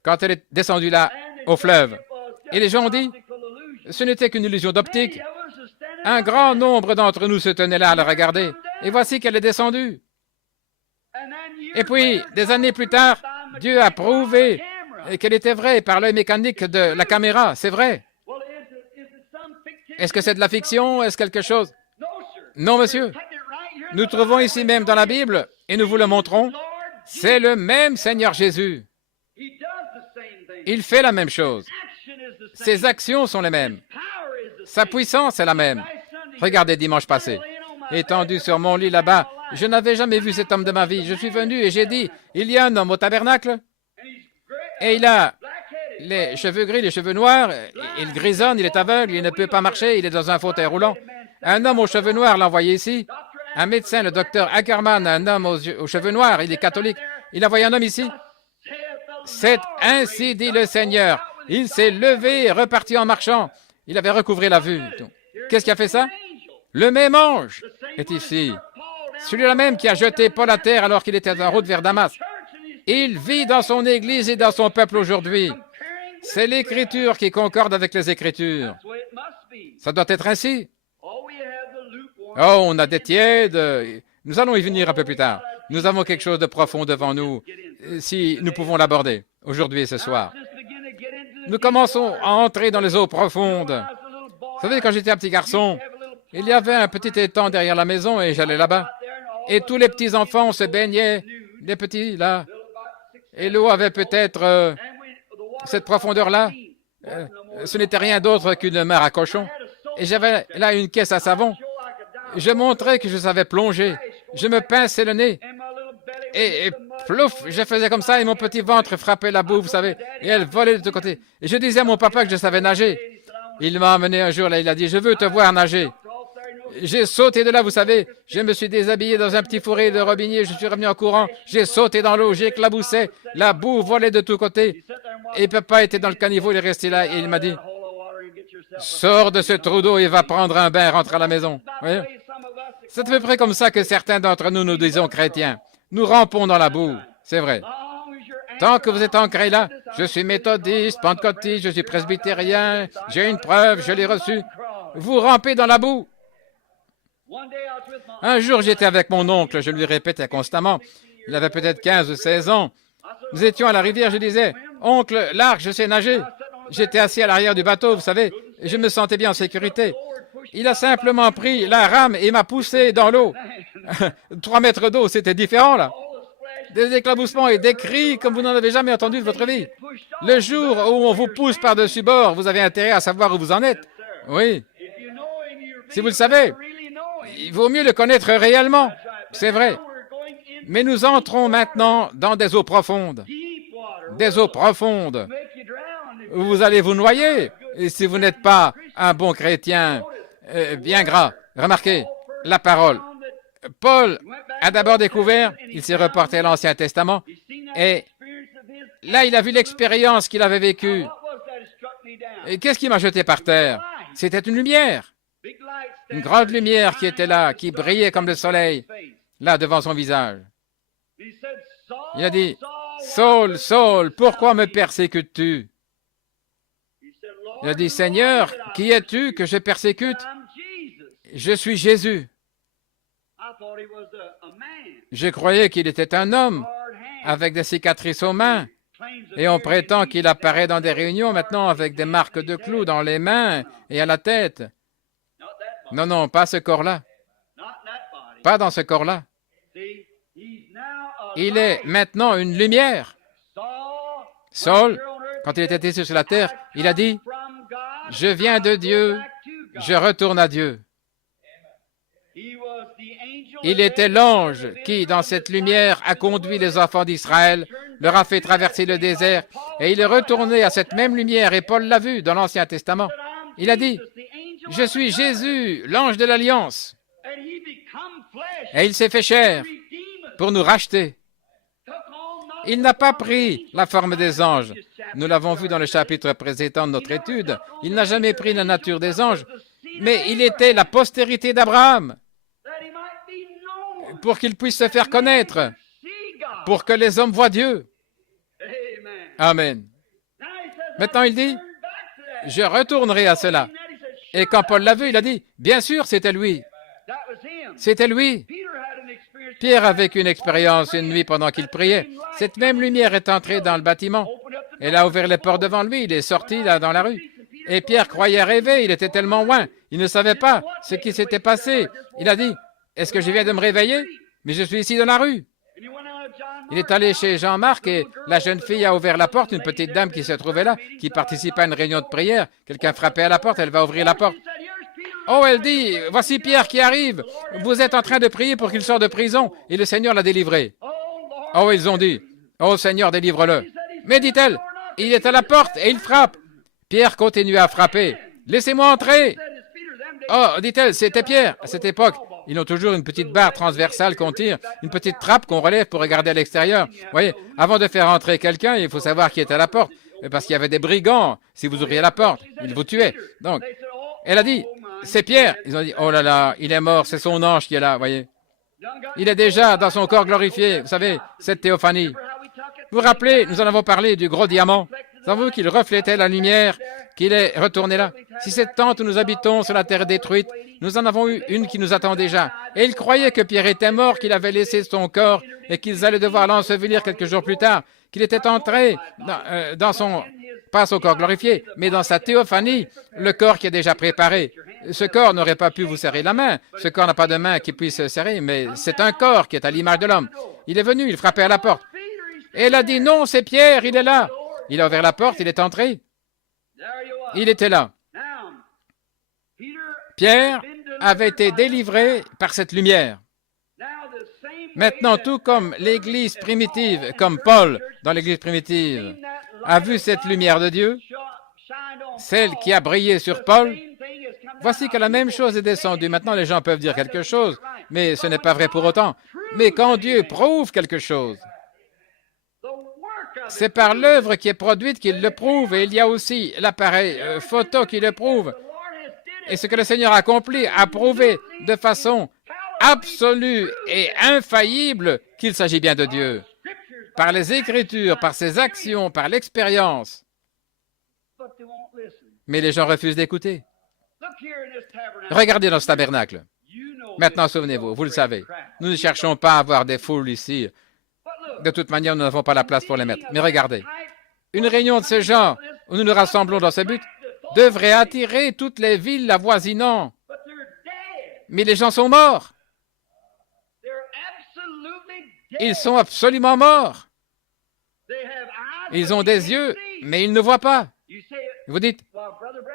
Quand elle est descendue là, au fleuve. Et les gens ont dit, ce n'était qu'une illusion d'optique. Un grand nombre d'entre nous se tenaient là à la regarder. Et voici qu'elle est descendue. Et puis, des années plus tard, Dieu a prouvé qu'elle était vraie par l'œil mécanique de la caméra. C'est vrai. Est-ce que c'est de la fiction? Est-ce quelque chose? Non, monsieur. Nous trouvons ici même dans la Bible, et nous vous le montrons, c'est le même Seigneur Jésus. Il fait la même chose. Ses actions sont les mêmes. Sa puissance est la même. Regardez dimanche passé. Étendu sur mon lit là-bas, je n'avais jamais vu cet homme de ma vie. Je suis venu et j'ai dit, il y a un homme au tabernacle et il a les cheveux gris, les cheveux noirs, il grisonne, il est aveugle, il ne peut pas marcher, il est dans un fauteuil roulant. Un homme aux cheveux noirs l'a envoyé ici. Un médecin, le docteur Ackerman, un homme aux cheveux noirs, il est catholique. Il a envoyé un homme ici. C'est ainsi dit le Seigneur. Il s'est levé et reparti en marchant. Il avait recouvré la vue. Qu'est-ce qui a fait ça? Le même ange est ici. Celui-là même qui a jeté Paul à terre alors qu'il était en route vers Damas. Il vit dans son Église et dans son peuple aujourd'hui. C'est l'Écriture qui concorde avec les Écritures. Ça doit être ainsi. Oh, on a des tièdes. Nous allons y venir un peu plus tard. Nous avons quelque chose de profond devant nous, si nous pouvons l'aborder aujourd'hui et ce soir. Nous commençons à entrer dans les eaux profondes. Vous savez, quand j'étais un petit garçon, il y avait un petit étang derrière la maison et j'allais là-bas. Et tous les petits-enfants se baignaient, les petits là. Et l'eau avait peut-être cette profondeur-là. Ce n'était rien d'autre qu'une mare à cochon. Et j'avais là une caisse à savon. Je montrais que je savais plonger. Je me pinçais le nez. Et plouf, je faisais comme ça et mon petit ventre frappait la boue, vous savez. Et elle volait de tous côtés. Et je disais à mon papa que je savais nager. Il m'a amené un jour là, il a dit, je veux te voir nager. J'ai sauté de là, vous savez. Je me suis déshabillé dans un petit fourré de robinet. Je suis revenu en courant. J'ai sauté dans l'eau. J'ai éclaboussé. La boue volait de tous côtés. Et papa était dans le caniveau. Il est resté là et il m'a dit, sors de ce trou d'eau et va prendre un bain. Rentre à la maison. Voyez? C'est à peu près comme ça que certains d'entre nous nous disons chrétiens. Nous rampons dans la boue. C'est vrai. Tant que vous êtes ancré là, je suis méthodiste, pentecôtiste, je suis presbytérien, j'ai une preuve, je l'ai reçue. Vous rampez dans la boue. Un jour, j'étais avec mon oncle, je lui répétais constamment. Il avait peut-être 15 ou 16 ans. Nous étions à la rivière, je disais, « Oncle, l'arc, je sais nager. » J'étais assis à l'arrière du bateau, vous savez, et je me sentais bien en sécurité. Il a simplement pris la rame et m'a poussé dans l'eau. 3 mètres d'eau, c'était différent, là. Des éclaboussements et des cris comme vous n'en avez jamais entendu de votre vie. Le jour où on vous pousse par-dessus bord, vous avez intérêt à savoir où vous en êtes. Oui. Si vous le savez, il vaut mieux le connaître réellement. C'est vrai. Mais nous entrons maintenant dans des eaux profondes. Des eaux profondes. Vous allez vous noyer et si vous n'êtes pas un bon chrétien bien gras. Remarquez, la parole. Paul a d'abord découvert, il s'est reporté à l'Ancien Testament, et là, il a vu l'expérience qu'il avait vécue. Et qu'est-ce qui m'a jeté par terre? C'était une lumière. Une grande lumière qui était là, qui brillait comme le soleil, là, devant son visage. Il a dit, « Saul, Saul, pourquoi me persécutes-tu? » Il a dit, « Seigneur, qui es-tu que je persécute? » « Je suis Jésus. » Je croyais qu'il était un homme avec des cicatrices aux mains. Et on prétend qu'il apparaît dans des réunions maintenant avec des marques de clous dans les mains et à la tête. Non, non, pas ce corps-là. Pas dans ce corps-là. Il est maintenant une lumière. Saul, quand il était ici sur la terre, il a dit, « Je viens de Dieu, je retourne à Dieu. » Il était l'ange qui, dans cette lumière, a conduit les enfants d'Israël, leur a fait traverser le désert, et il est retourné à cette même lumière, et Paul l'a vu dans l'Ancien Testament. Il a dit, « Je suis Jésus, l'ange de l'Alliance. » Et il s'est fait chair pour nous racheter. Il n'a pas pris la forme des anges. Nous l'avons vu dans le chapitre précédent de notre étude. Il n'a jamais pris la nature des anges, mais il était la postérité d'Abraham, pour qu'il puisse se faire connaître, pour que les hommes voient Dieu. Amen. Maintenant, il dit, « Je retournerai à cela. » Et quand Paul l'a vu, il a dit, « Bien sûr, c'était lui. C'était lui. » Pierre a vécu une expérience une nuit pendant qu'il priait. Cette même lumière est entrée dans le bâtiment. Elle a ouvert les portes devant lui. Il est sorti là dans la rue. Et Pierre croyait rêver. Il était tellement loin. Il ne savait pas ce qui s'était passé. Il a dit, « Est-ce que je viens de me réveiller? Mais je suis ici dans la rue. » Il est allé chez Jean-Marc et la jeune fille a ouvert la porte, une petite dame qui se trouvait là, qui participait à une réunion de prière. Quelqu'un frappait à la porte, elle va ouvrir la porte. Oh, elle dit, « Voici Pierre qui arrive. Vous êtes en train de prier pour qu'il sorte de prison. » Et le Seigneur l'a délivré. Oh, ils ont dit, « Oh Seigneur, délivre-le. » Mais dit-elle, il est à la porte et il frappe. Pierre continue à frapper. « Laissez-moi entrer. » Oh, dit-elle, c'était Pierre. À cette époque, ils ont toujours une petite barre transversale qu'on tire, une petite trappe qu'on relève pour regarder à l'extérieur. Vous voyez, avant de faire entrer quelqu'un, il faut savoir qui est à la porte. Parce qu'il y avait des brigands. Si vous ouvriez la porte, ils vous tuaient. Donc, elle a dit, c'est Pierre. Ils ont dit, oh là là, il est mort, c'est son ange qui est là, vous voyez. Il est déjà dans son corps glorifié. Vous savez, cette théophanie. Vous vous rappelez, nous en avons parlé du gros diamant. Savez-vous qu'il reflétait la lumière, qu'il est retourné là? Si cette tente où nous habitons sur la terre détruite, nous en avons eu une qui nous attend déjà. Et ils croyaient que Pierre était mort, qu'il avait laissé son corps et qu'ils allaient devoir l'ensevelir quelques jours plus tard, qu'il était entré dans son, pas son corps glorifié, mais dans sa théophanie, le corps qui est déjà préparé. Ce corps n'aurait pas pu vous serrer la main. Ce corps n'a pas de main qui puisse serrer, mais c'est un corps qui est à l'image de l'homme. Il est venu, il frappait à la porte. Et elle a dit, non, c'est Pierre, il est là. Il a ouvert la porte, il est entré. Il était là. Pierre avait été délivré par cette lumière. Maintenant, tout comme l'Église primitive, comme Paul dans l'Église primitive, a vu cette lumière de Dieu, celle qui a brillé sur Paul, Voici que la même chose est descendue. Maintenant, les gens peuvent dire quelque chose, mais ce n'est pas vrai pour autant. Mais quand Dieu prouve quelque chose, c'est par l'œuvre qui est produite qu'il le prouve, et il y a aussi l'appareil photo qui le prouve. Et ce que le Seigneur a accompli a prouvé de façon absolue et infaillible qu'il s'agit bien de Dieu. Par les Écritures, par ses actions, par l'expérience. Mais les gens refusent d'écouter. Regardez dans ce tabernacle. Maintenant, souvenez-vous, vous le savez, nous ne cherchons pas à avoir des foules ici. De toute manière, nous n'avons pas la place pour les mettre. Mais regardez, une réunion de ce genre, où nous nous rassemblons dans ce but, devrait attirer toutes les villes avoisinant. Mais les gens sont morts. Ils sont absolument morts. Ils ont des yeux, mais ils ne voient pas. Vous dites,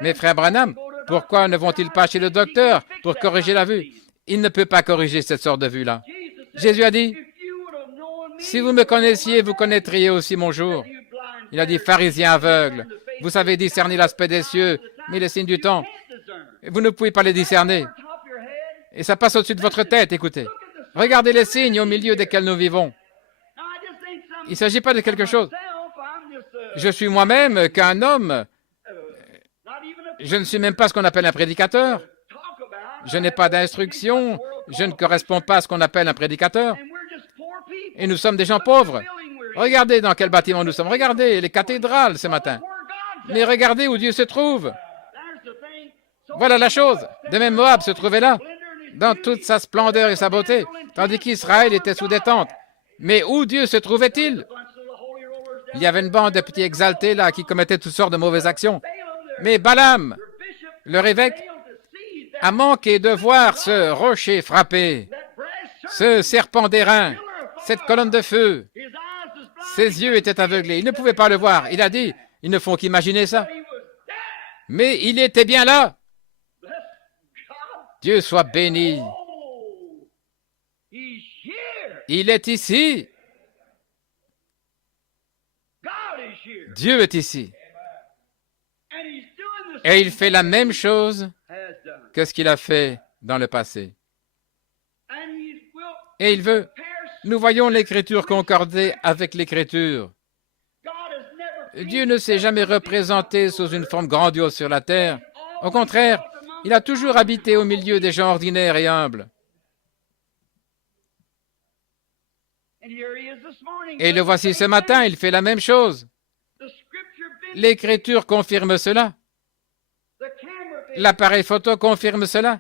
mais frère Branham, pourquoi ne vont-ils pas chez le docteur pour corriger la vue? Il ne peut pas corriger cette sorte de vue-là. Jésus a dit, si vous me connaissiez, vous connaîtriez aussi mon jour. Il a dit, pharisiens aveugles, vous savez discerner l'aspect des cieux, mais les signes du temps, vous ne pouvez pas les discerner. Et ça passe au-dessus de votre tête, écoutez. Regardez les signes au milieu desquels nous vivons. Il ne s'agit pas de quelque chose. Je suis moi-même qu'un homme. Je ne suis même pas ce qu'on appelle un prédicateur. Je n'ai pas d'instruction. Je ne corresponds pas à ce qu'on appelle un prédicateur. Et nous sommes des gens pauvres. Regardez dans quel bâtiment nous sommes. Regardez les cathédrales ce matin. Mais regardez où Dieu se trouve. Voilà la chose. De même, Moab se trouvait là, dans toute sa splendeur et sa beauté, tandis qu'Israël était sous des tentes. Mais où Dieu se trouvait-il? Il y avait une bande de petits exaltés là qui commettaient toutes sortes de mauvaises actions. Mais Balaam, leur évêque, a manqué de voir ce rocher frappé, ce serpent d'airain, cette colonne de feu. Ses yeux étaient aveuglés. Il ne pouvait pas le voir. Il a dit, ils ne font qu'imaginer ça. Mais il était bien là. Dieu soit béni. Il est ici. Dieu est ici. Et il fait la même chose que ce qu'il a fait dans le passé. Et il veut. Nous voyons l'Écriture concorder avec l'Écriture. Dieu ne s'est jamais représenté sous une forme grandiose sur la terre. Au contraire, il a toujours habité au milieu des gens ordinaires et humbles. Et le voici ce matin, il fait la même chose. L'Écriture confirme cela. L'appareil photo confirme cela.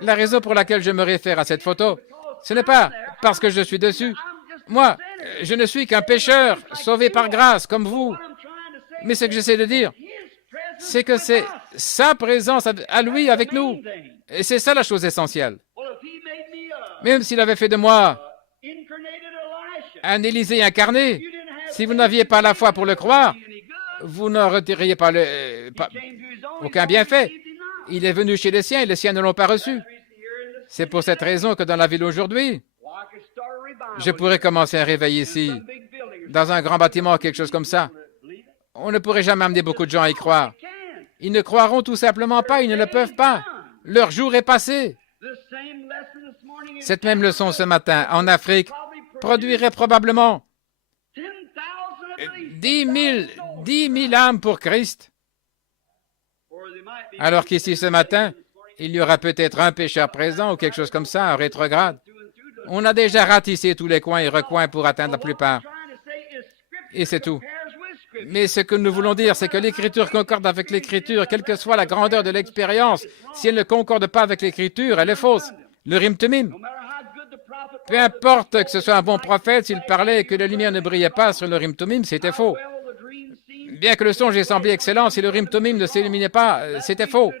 La raison pour laquelle je me réfère à cette photo, ce n'est pas parce que je suis dessus. Moi, je ne suis qu'un pécheur, sauvé par grâce, comme vous. Mais ce que j'essaie de dire, c'est que c'est sa présence à lui avec nous. Et c'est ça la chose essentielle. Même s'il avait fait de moi un Élisée incarné, si vous n'aviez pas la foi pour le croire, vous n'en retiriez pas aucun bienfait. Il est venu chez les siens et les siens ne l'ont pas reçu. C'est pour cette raison que dans la ville aujourd'hui, je pourrais commencer un réveil ici, dans un grand bâtiment, quelque chose comme ça. On ne pourrait jamais amener beaucoup de gens à y croire. Ils ne croiront tout simplement pas, ils ne le peuvent pas. Leur jour est passé. Cette même leçon ce matin, en Afrique, produirait probablement 10 000 âmes pour Christ. Alors qu'ici ce matin, il y aura peut-être un pécheur présent ou quelque chose comme ça, un rétrograde. On a déjà ratissé tous les coins et recoins pour atteindre la plupart. Et c'est tout. Mais ce que nous voulons dire, c'est que l'Écriture concorde avec l'Écriture, quelle que soit la grandeur de l'expérience. Si elle ne concorde pas avec l'Écriture, elle est fausse. Le Urim Tumim. Peu importe que ce soit un bon prophète, s'il parlait et que la lumière ne brillait pas sur le Urim Tumim, c'était faux. Bien que le songe ait semblé excellent, si le Urim Tumim ne s'illuminait pas, c'était faux.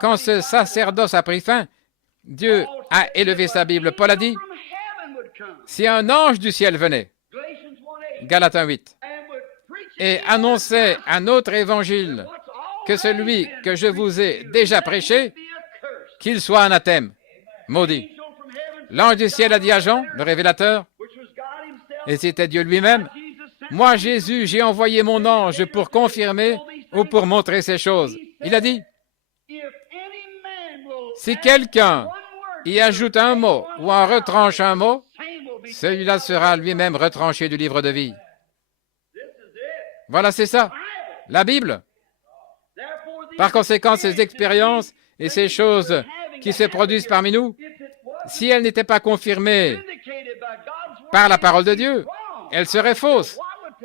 Quand ce sacerdoce a pris fin, Dieu a élevé sa Bible. Paul a dit, si un ange du ciel venait, Galates 1:8, et annonçait un autre évangile que celui que je vous ai déjà prêché, qu'il soit anathème, maudit. L'ange du ciel a dit à Jean, le révélateur, et c'était Dieu lui-même, moi, Jésus, j'ai envoyé mon ange pour confirmer ou pour montrer ces choses. Il a dit, Si quelqu'un y ajoute un mot ou en retranche un mot, celui-là sera lui-même retranché du livre de vie. Voilà, c'est ça, la Bible. Par conséquent, ces expériences et ces choses qui se produisent parmi nous, si elles n'étaient pas confirmées par la parole de Dieu, elles seraient fausses.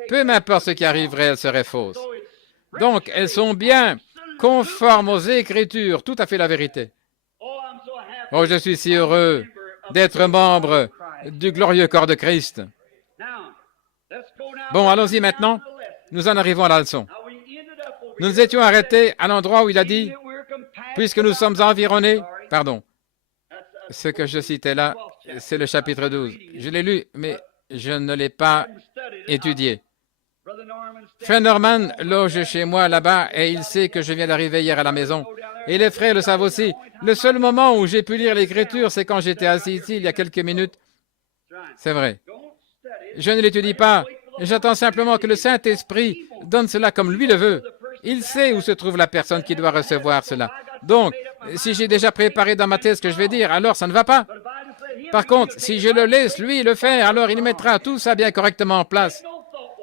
Peu m'importe ce qui arriverait, elles seraient fausses. Donc, elles sont bien conformes aux Écritures, tout à fait la vérité. Oh, je suis si heureux d'être membre du glorieux corps de Christ. Bon, allons-y maintenant. Nous en arrivons à la leçon. Nous nous étions arrêtés à l'endroit où il a dit, puisque nous sommes environnés, pardon, ce que je citais là, c'est le chapitre 12. Je l'ai lu, mais je ne l'ai pas étudié. Frère Norman loge chez moi là-bas et il sait que je viens d'arriver hier à la maison. Et les frères le savent aussi. Le seul moment où j'ai pu lire l'Écriture, c'est quand j'étais assis ici il y a quelques minutes. C'est vrai. Je ne l'étudie pas. J'attends simplement que le Saint-Esprit donne cela comme lui le veut. Il sait où se trouve la personne qui doit recevoir cela. Donc, si j'ai déjà préparé dans ma tête ce que je vais dire, alors ça ne va pas. Par contre, si je le laisse lui le faire, alors il mettra tout ça bien correctement en place.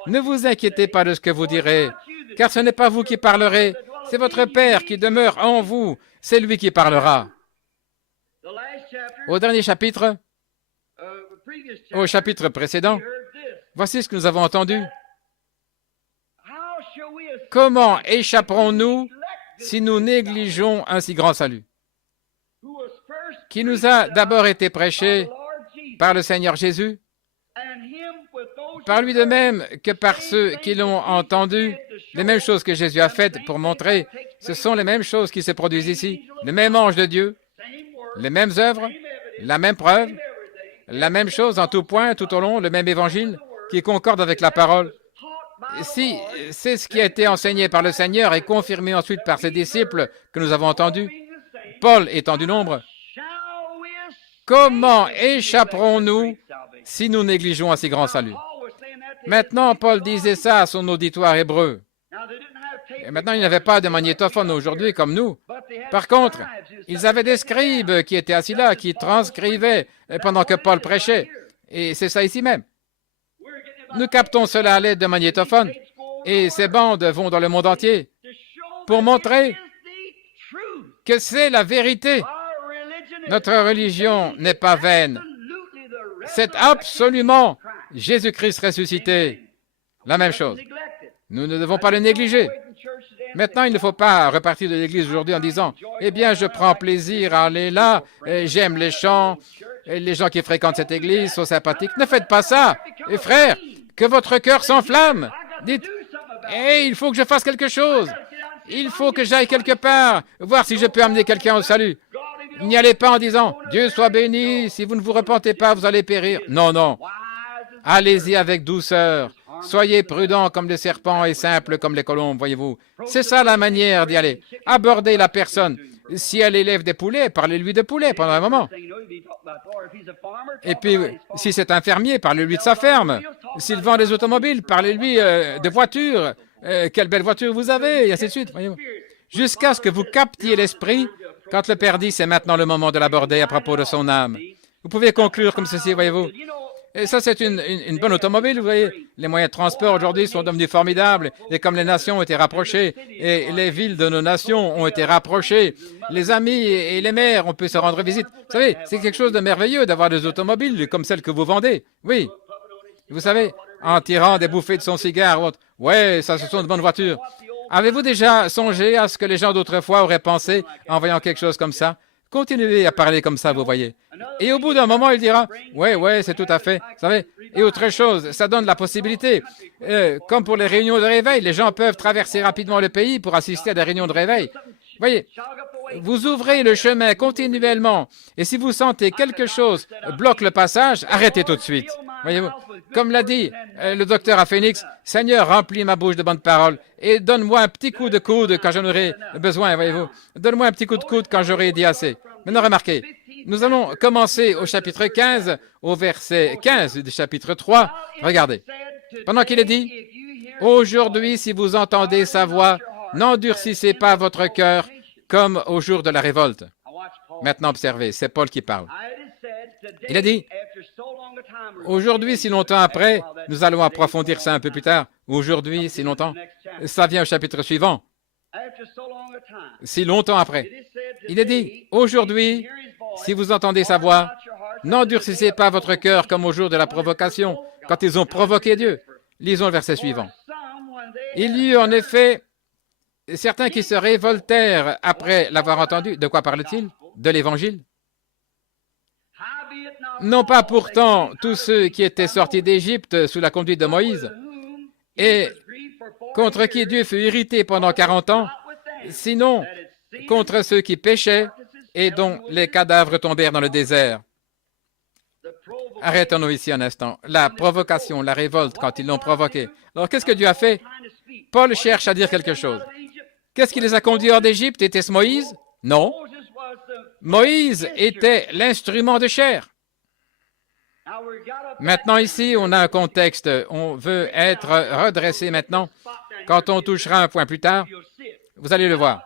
Ne vous inquiétez pas de ce que vous direz, car ce n'est pas vous qui parlerez, c'est votre Père qui demeure en vous, c'est lui qui parlera. Au dernier chapitre, au chapitre précédent, voici ce que nous avons entendu. Comment échapperons-nous si nous négligeons un si grand salut, qui nous a d'abord été prêché par le Seigneur Jésus, par lui de même que par ceux qui l'ont entendu, les mêmes choses que Jésus a faites pour montrer, ce sont les mêmes choses qui se produisent ici, le même ange de Dieu, les mêmes œuvres, la même preuve, la même chose en tout point, tout au long, le même évangile qui concorde avec la parole. Si c'est ce qui a été enseigné par le Seigneur et confirmé ensuite par ses disciples que nous avons entendus, Paul étant du nombre, comment échapperons-nous si nous négligeons un si grand salut? Maintenant, Paul disait ça à son auditoire hébreu. Et maintenant, il n'y avait pas de magnétophone aujourd'hui comme nous. Par contre, ils avaient des scribes qui étaient assis là, qui transcrivaient pendant que Paul prêchait. Et c'est ça ici même. Nous captons cela à l'aide de magnétophones. Et ces bandes vont dans le monde entier pour montrer que c'est la vérité. Notre religion n'est pas vaine. C'est absolument Jésus-Christ ressuscité. La même chose. Nous ne devons pas le négliger. Maintenant, il ne faut pas repartir de l'Église aujourd'hui en disant « Eh bien, je prends plaisir à aller là, j'aime les chants, les gens qui fréquentent cette Église sont sympathiques. » Ne faites pas ça. Et frère, que votre cœur s'enflamme. Dites « Eh, il faut que je fasse quelque chose. Il faut que j'aille quelque part, voir si je peux amener quelqu'un au salut. » N'y allez pas en disant « Dieu soit béni, si vous ne vous repentez pas, vous allez périr. » Non, non. Allez-y avec douceur. Soyez prudents comme les serpents et simples comme les colombes, voyez-vous. C'est ça la manière d'y aller. Abordez la personne. Si elle élève des poulets, parlez-lui de poulets pendant un moment. Et puis, si c'est un fermier, parlez-lui de sa ferme. S'il vend des automobiles, parlez-lui de voitures. Quelle belle voiture vous avez, et ainsi de suite, voyez-vous. Jusqu'à ce que vous captiez l'esprit, quand le Père dit c'est maintenant le moment de l'aborder à propos de son âme. Vous pouvez conclure comme ceci, voyez-vous. Et ça, c'est une bonne automobile, vous voyez. Les moyens de transport aujourd'hui sont devenus formidables. Et comme les nations ont été rapprochées, et les villes de nos nations ont été rapprochées, les amis et les mères, on peut se rendre visite. Vous savez, c'est quelque chose de merveilleux d'avoir des automobiles comme celles que vous vendez. Oui. Vous savez, en tirant des bouffées de son cigare ou autre. Ouais, ça, ce sont de bonnes voitures. Avez-vous déjà songé à ce que les gens d'autrefois auraient pensé en voyant quelque chose comme ça? Continuez à parler comme ça, vous voyez. Et au bout d'un moment, il dira, « Ouais, c'est tout à fait. » Vous savez, et autre chose, ça donne la possibilité. Comme pour les réunions de réveil, les gens peuvent traverser rapidement le pays pour assister à des réunions de réveil. Voyez, vous ouvrez le chemin continuellement. Et si vous sentez quelque chose bloque le passage, arrêtez tout de suite. Voyez-vous, comme l'a dit le docteur à Phoenix, « Seigneur, remplis ma bouche de bonnes paroles et donne-moi un petit coup de coude quand j'en aurai besoin, voyez-vous. Donne-moi un petit coup de coude quand j'aurai dit assez. » Maintenant, remarquez, nous allons commencer au chapitre 15, au verset 15 du chapitre 3. Regardez, pendant qu'il est dit, « Aujourd'hui, si vous entendez sa voix, n'endurcissez pas votre cœur comme au jour de la révolte. » Maintenant, observez, c'est Paul qui parle. Il a dit, aujourd'hui, si longtemps après, nous allons approfondir ça un peu plus tard. Aujourd'hui, si longtemps, ça vient au chapitre suivant. Si longtemps après. Il a dit, aujourd'hui, si vous entendez sa voix, n'endurcissez pas votre cœur comme au jour de la provocation, quand ils ont provoqué Dieu. Lisons le verset suivant. Il y eut en effet certains qui se révoltèrent après l'avoir entendu. De quoi parle-t-il? De l'Évangile. Non pas pourtant tous ceux qui étaient sortis d'Égypte sous la conduite de Moïse et contre qui Dieu fut irrité pendant 40 ans, sinon contre ceux qui péchaient et dont les cadavres tombèrent dans le désert. Arrêtons-nous ici un instant. La provocation, la révolte, quand ils l'ont provoqué. Alors, qu'est-ce que Dieu a fait? Paul cherche à dire quelque chose. Qu'est-ce qui les a conduits hors d'Égypte? Était-ce Moïse? Non. Moïse était l'instrument de chair. Maintenant, ici, on a un contexte. On veut être redressé maintenant. Quand on touchera un point plus tard, vous allez le voir.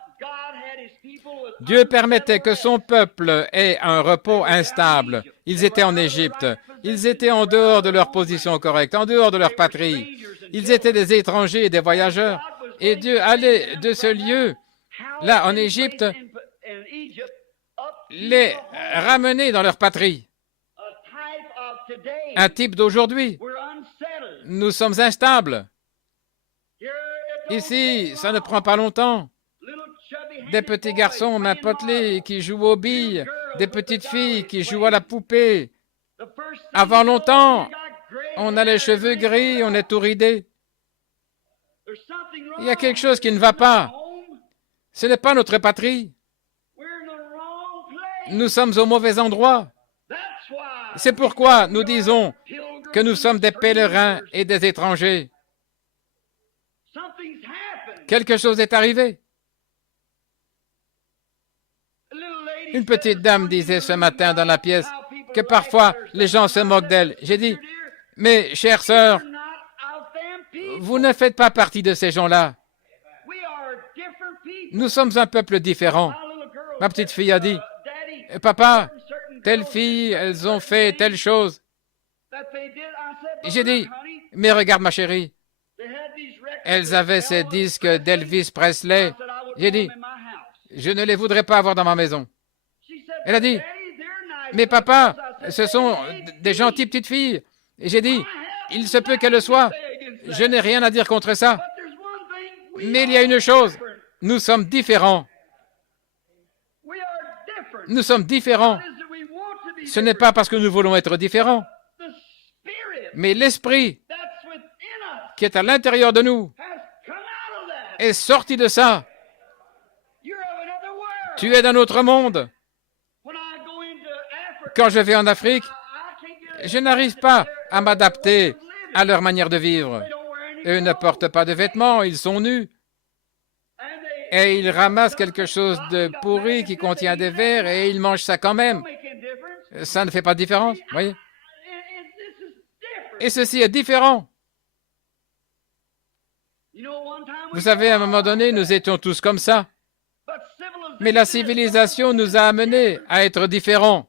Dieu permettait que son peuple ait un repos instable. Ils étaient en Égypte. Ils étaient en dehors de leur position correcte, en dehors de leur patrie. Ils étaient des étrangers et des voyageurs. Et Dieu allait de ce lieu, là, en Égypte, les ramener dans leur patrie. Un type d'aujourd'hui. Nous sommes instables. Ici, ça ne prend pas longtemps. Des petits garçons mains potelées qui jouent aux billes, des petites filles qui jouent à la poupée. Avant longtemps, on a les cheveux gris, on est tout ridé. Il y a quelque chose qui ne va pas. Ce n'est pas notre patrie. Nous sommes au mauvais endroit. C'est pourquoi nous disons que nous sommes des pèlerins et des étrangers. Quelque chose est arrivé. Une petite dame disait ce matin dans la pièce que parfois les gens se moquent d'elle. J'ai dit, mais chère sœur, vous ne faites pas partie de ces gens-là. Nous sommes un peuple différent. Ma petite fille a dit, papa, telle fille, elles ont fait telle chose. J'ai dit, mais regarde ma chérie, elles avaient ces disques d'Elvis Presley. J'ai dit, je ne les voudrais pas avoir dans ma maison. Elle a dit, mais papa, ce sont des gentilles petites filles. Et j'ai dit, il se peut qu'elles le soient. Je n'ai rien à dire contre ça. Mais il y a une chose, nous sommes différents. Nous sommes différents. Ce n'est pas parce que nous voulons être différents, mais l'esprit qui est à l'intérieur de nous est sorti de ça. Tu es d'un autre monde. Quand je vais en Afrique, je n'arrive pas à m'adapter à leur manière de vivre. Eux ne portent pas de vêtements, ils sont nus. Et ils ramassent quelque chose de pourri qui contient des vers et ils mangent ça quand même. Ça ne fait pas de différence, voyez? Et ceci est différent. Vous savez, à un moment donné, nous étions tous comme ça. Mais la civilisation nous a amenés à être différents.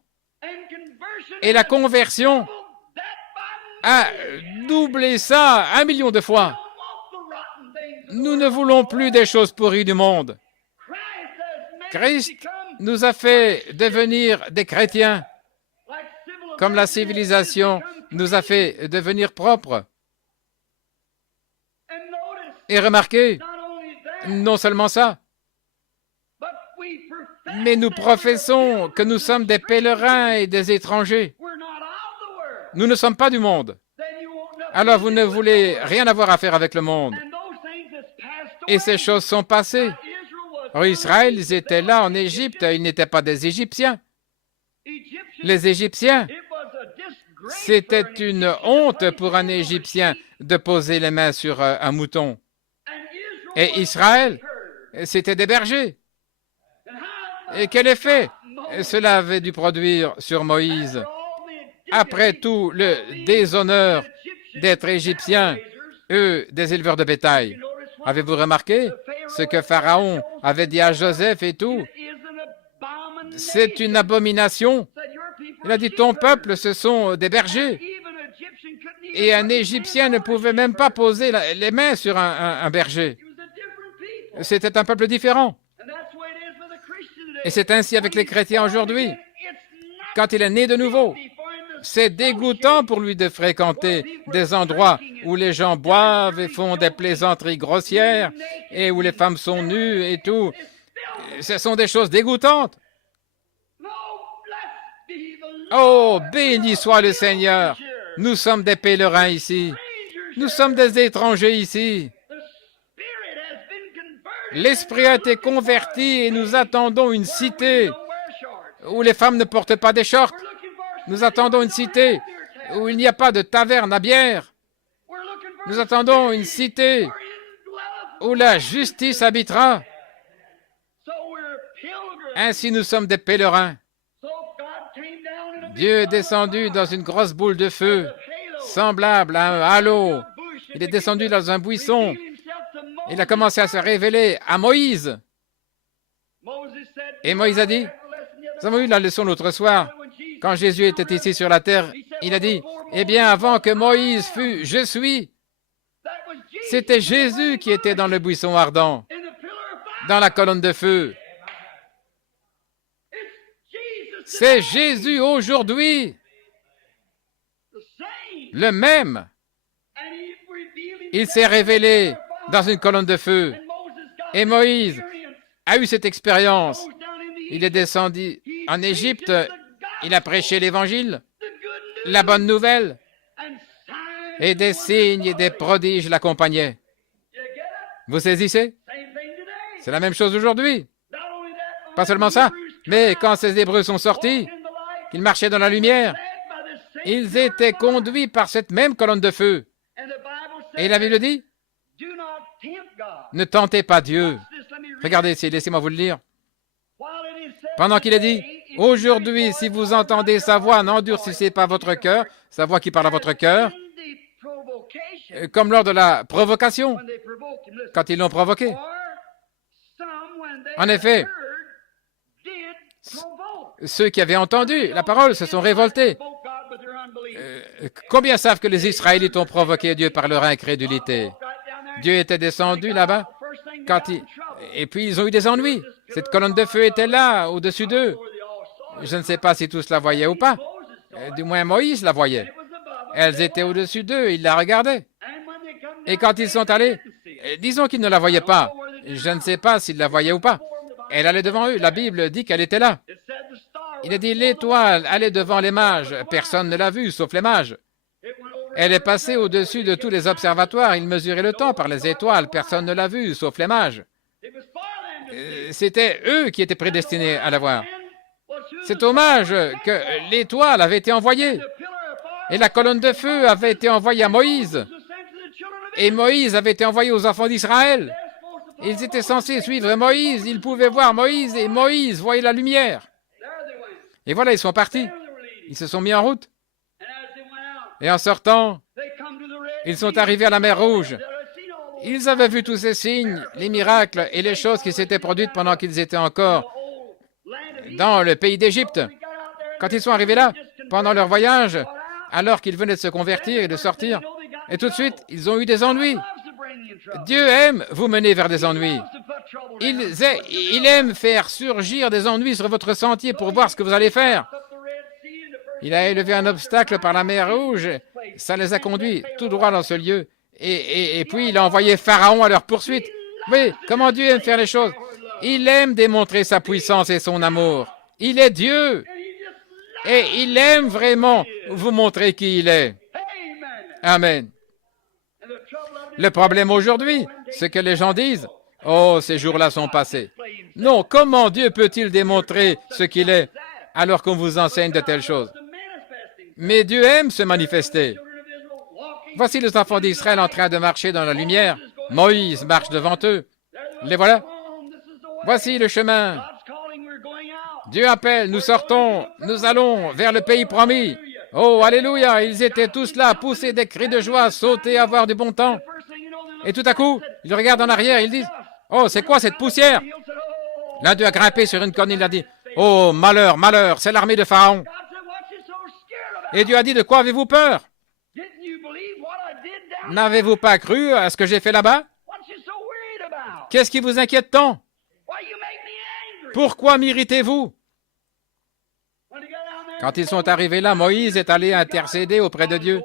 Et la conversion a doublé ça 1 million de fois. Nous ne voulons plus des choses pourries du monde. Christ nous a fait devenir des chrétiens, comme la civilisation nous a fait devenir propres. Et remarquez, non seulement ça, mais nous professons que nous sommes des pèlerins et des étrangers. Nous ne sommes pas du monde. Alors vous ne voulez rien avoir à faire avec le monde. Et ces choses sont passées. En Israël, ils étaient là en Égypte, ils n'étaient pas des Égyptiens. Les Égyptiens, c'était une honte pour un Égyptien de poser les mains sur un mouton. Et Israël, c'était des bergers. Et quel effet cela avait dû produire sur Moïse? Après tout le déshonneur d'être Égyptiens, eux, des éleveurs de bétail. Avez-vous remarqué ce que Pharaon avait dit à Joseph et tout? c'est une abomination. Il a dit, ton peuple, ce sont des bergers. Et un Égyptien ne pouvait même pas poser les mains sur un berger. C'était un peuple différent. Et c'est ainsi avec les chrétiens aujourd'hui. Quand il est né de nouveau, c'est dégoûtant pour lui de fréquenter des endroits où les gens boivent et font des plaisanteries grossières et où les femmes sont nues et tout. Ce sont des choses dégoûtantes. Oh, béni soit le Seigneur. Nous sommes des pèlerins ici. Nous sommes des étrangers ici. L'Esprit a été converti et nous attendons une cité où les femmes ne portent pas des shorts. Nous attendons une cité où il n'y a pas de taverne à bière. Nous attendons une cité où la justice habitera. Ainsi, nous sommes des pèlerins. Dieu est descendu dans une grosse boule de feu, semblable à un halo. Il est descendu dans un buisson. Il a commencé à se révéler à Moïse. Et Moïse a dit, nous avons eu la leçon l'autre soir, quand Jésus était ici sur la terre, il a dit, eh bien, avant que Moïse fût, je suis. C'était Jésus qui était dans le buisson ardent, dans la colonne de feu. C'est Jésus aujourd'hui, le même. Il s'est révélé dans une colonne de feu. Et Moïse a eu cette expérience. Il est descendu en Égypte, il a prêché l'Évangile, la bonne nouvelle, et des signes et des prodiges l'accompagnaient. Vous saisissez? C'est la même chose aujourd'hui. Pas seulement ça, mais quand ces Hébreux sont sortis, qu'ils marchaient dans la lumière, ils étaient conduits par cette même colonne de feu. Et la Bible dit, ne tentez pas Dieu. Regardez ici, laissez-moi vous le lire. Pendant qu'il a dit, aujourd'hui, si vous entendez sa voix, n'endurcissez pas votre cœur, sa voix qui parle à votre cœur, comme lors de la provocation, quand ils l'ont provoqué. En effet, ceux qui avaient entendu la parole se sont révoltés. Combien savent que les Israélites ont provoqué Dieu par leur incrédulité? Dieu était descendu là-bas, et puis ils ont eu des ennuis. Cette colonne de feu était là, au-dessus d'eux. Je ne sais pas si tous la voyaient ou pas. Du moins, Moïse la voyait. Elles étaient au-dessus d'eux, ils la regardaient. Et quand ils sont allés, disons qu'ils ne la voyaient pas. Je ne sais pas s'ils la voyaient ou pas. Elle allait devant eux. La Bible dit qu'elle était là. Il a dit, l'étoile allait devant les mages. Personne ne l'a vue, sauf les mages. Elle est passée au-dessus de tous les observatoires. Ils mesuraient le temps par les étoiles. Personne ne l'a vue, sauf les mages. C'était eux qui étaient prédestinés à la voir. C'est hommage que l'étoile avait été envoyée. Et la colonne de feu avait été envoyée à Moïse. Et Moïse avait été envoyé aux enfants d'Israël. Ils étaient censés suivre Moïse. Ils pouvaient voir Moïse et Moïse voyait la lumière. Et voilà, ils sont partis. Ils se sont mis en route. Et en sortant, ils sont arrivés à la mer Rouge. Ils avaient vu tous ces signes, les miracles et les choses qui s'étaient produites pendant qu'ils étaient encore dans le pays d'Égypte. Quand ils sont arrivés là, pendant leur voyage, alors qu'ils venaient de se convertir et de sortir, et tout de suite, ils ont eu des ennuis. Dieu aime vous mener vers des ennuis. Il aime faire surgir des ennuis sur votre sentier pour voir ce que vous allez faire. Il a élevé un obstacle par la mer Rouge, ça les a conduits tout droit dans ce lieu. Et puis il a envoyé Pharaon à leur poursuite. Oui, comment Dieu aime faire les choses. Il aime démontrer sa puissance et son amour. Il est Dieu. Et il aime vraiment vous montrer qui il est. Amen. Le problème aujourd'hui, c'est que les gens disent, « Oh, ces jours-là sont passés. » Non, comment Dieu peut-il démontrer ce qu'il est alors qu'on vous enseigne de telles choses? Mais Dieu aime se manifester. Voici les enfants d'Israël en train de marcher dans la lumière. Moïse marche devant eux. Les voilà. Voici le chemin. Dieu appelle, nous sortons, nous allons vers le pays promis. Oh, alléluia, ils étaient tous là, à pousser des cris de joie, sauter, avoir du bon temps. Et tout à coup, ils regardent en arrière, ils disent, « Oh, c'est quoi cette poussière ?» L'un d'eux a grimpé sur une colline, il a dit, « Oh, malheur, malheur, c'est l'armée de Pharaon. Et Dieu a dit, de quoi avez-vous peur? N'avez-vous pas cru à ce que j'ai fait là-bas? Qu'est-ce qui vous inquiète tant? Pourquoi m'irritez-vous? Quand ils sont arrivés là, Moïse est allé intercéder auprès de Dieu.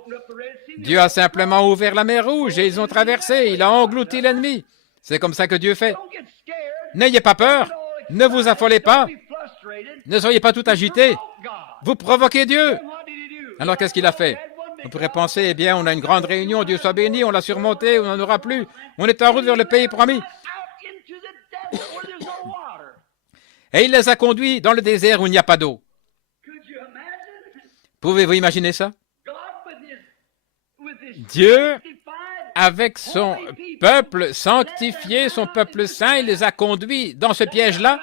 Dieu a simplement ouvert la mer Rouge et ils ont traversé. Il a englouti l'ennemi. C'est comme ça que Dieu fait. N'ayez pas peur. Ne vous affolez pas. Ne soyez pas tout agités. Vous provoquez Dieu. Alors qu'est-ce qu'il a fait? On pourrait penser, eh bien, on a une grande réunion, Dieu soit béni, on l'a surmonté, on n'en aura plus. On est en route vers le pays promis. Et il les a conduits dans le désert où il n'y a pas d'eau. Pouvez-vous imaginer ça? Dieu, avec son peuple sanctifié, son peuple saint, il les a conduits dans ce piège-là.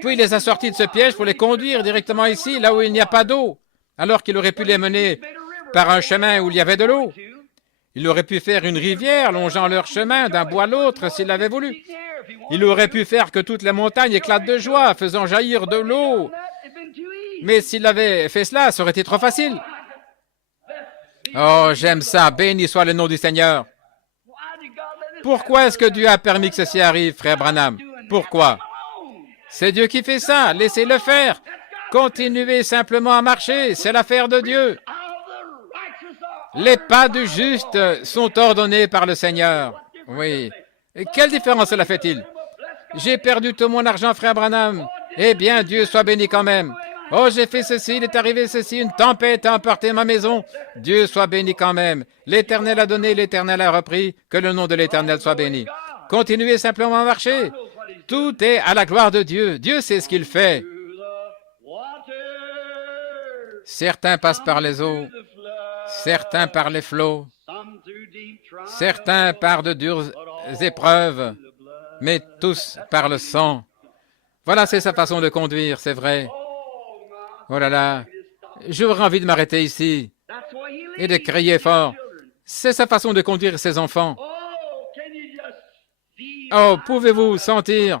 Puis il les a sortis de ce piège pour les conduire directement ici, là où il n'y a pas d'eau, alors qu'il aurait pu les mener par un chemin où il y avait de l'eau. Il aurait pu faire une rivière longeant leur chemin d'un bout à l'autre s'il l'avait voulu. Il aurait pu faire que toute la montagne éclate de joie, faisant jaillir de l'eau. Mais s'il avait fait cela, ça aurait été trop facile. Oh, j'aime ça. Béni soit le nom du Seigneur. Pourquoi est-ce que Dieu a permis que ceci arrive, frère Branham? Pourquoi? C'est Dieu qui fait ça. Laissez-le faire. Continuez simplement à marcher. C'est l'affaire de Dieu. Les pas du juste sont ordonnés par le Seigneur. Oui. Et quelle différence cela fait-il? J'ai perdu tout mon argent, frère Branham. Eh bien, Dieu soit béni quand même. Oh, j'ai fait ceci, il est arrivé ceci, une tempête a emporté ma maison. Dieu soit béni quand même. L'Éternel a donné, l'Éternel a repris. Que le nom de l'Éternel soit béni. Continuez simplement à marcher. Tout est à la gloire de Dieu. Dieu sait ce qu'il fait. Certains passent par les eaux, certains par les flots, certains par de dures épreuves, mais tous par le sang. Voilà, c'est sa façon de conduire, c'est vrai. Oh là là, j'aurais envie de m'arrêter ici et de crier fort. C'est sa façon de conduire ses enfants. Oh, pouvez-vous sentir?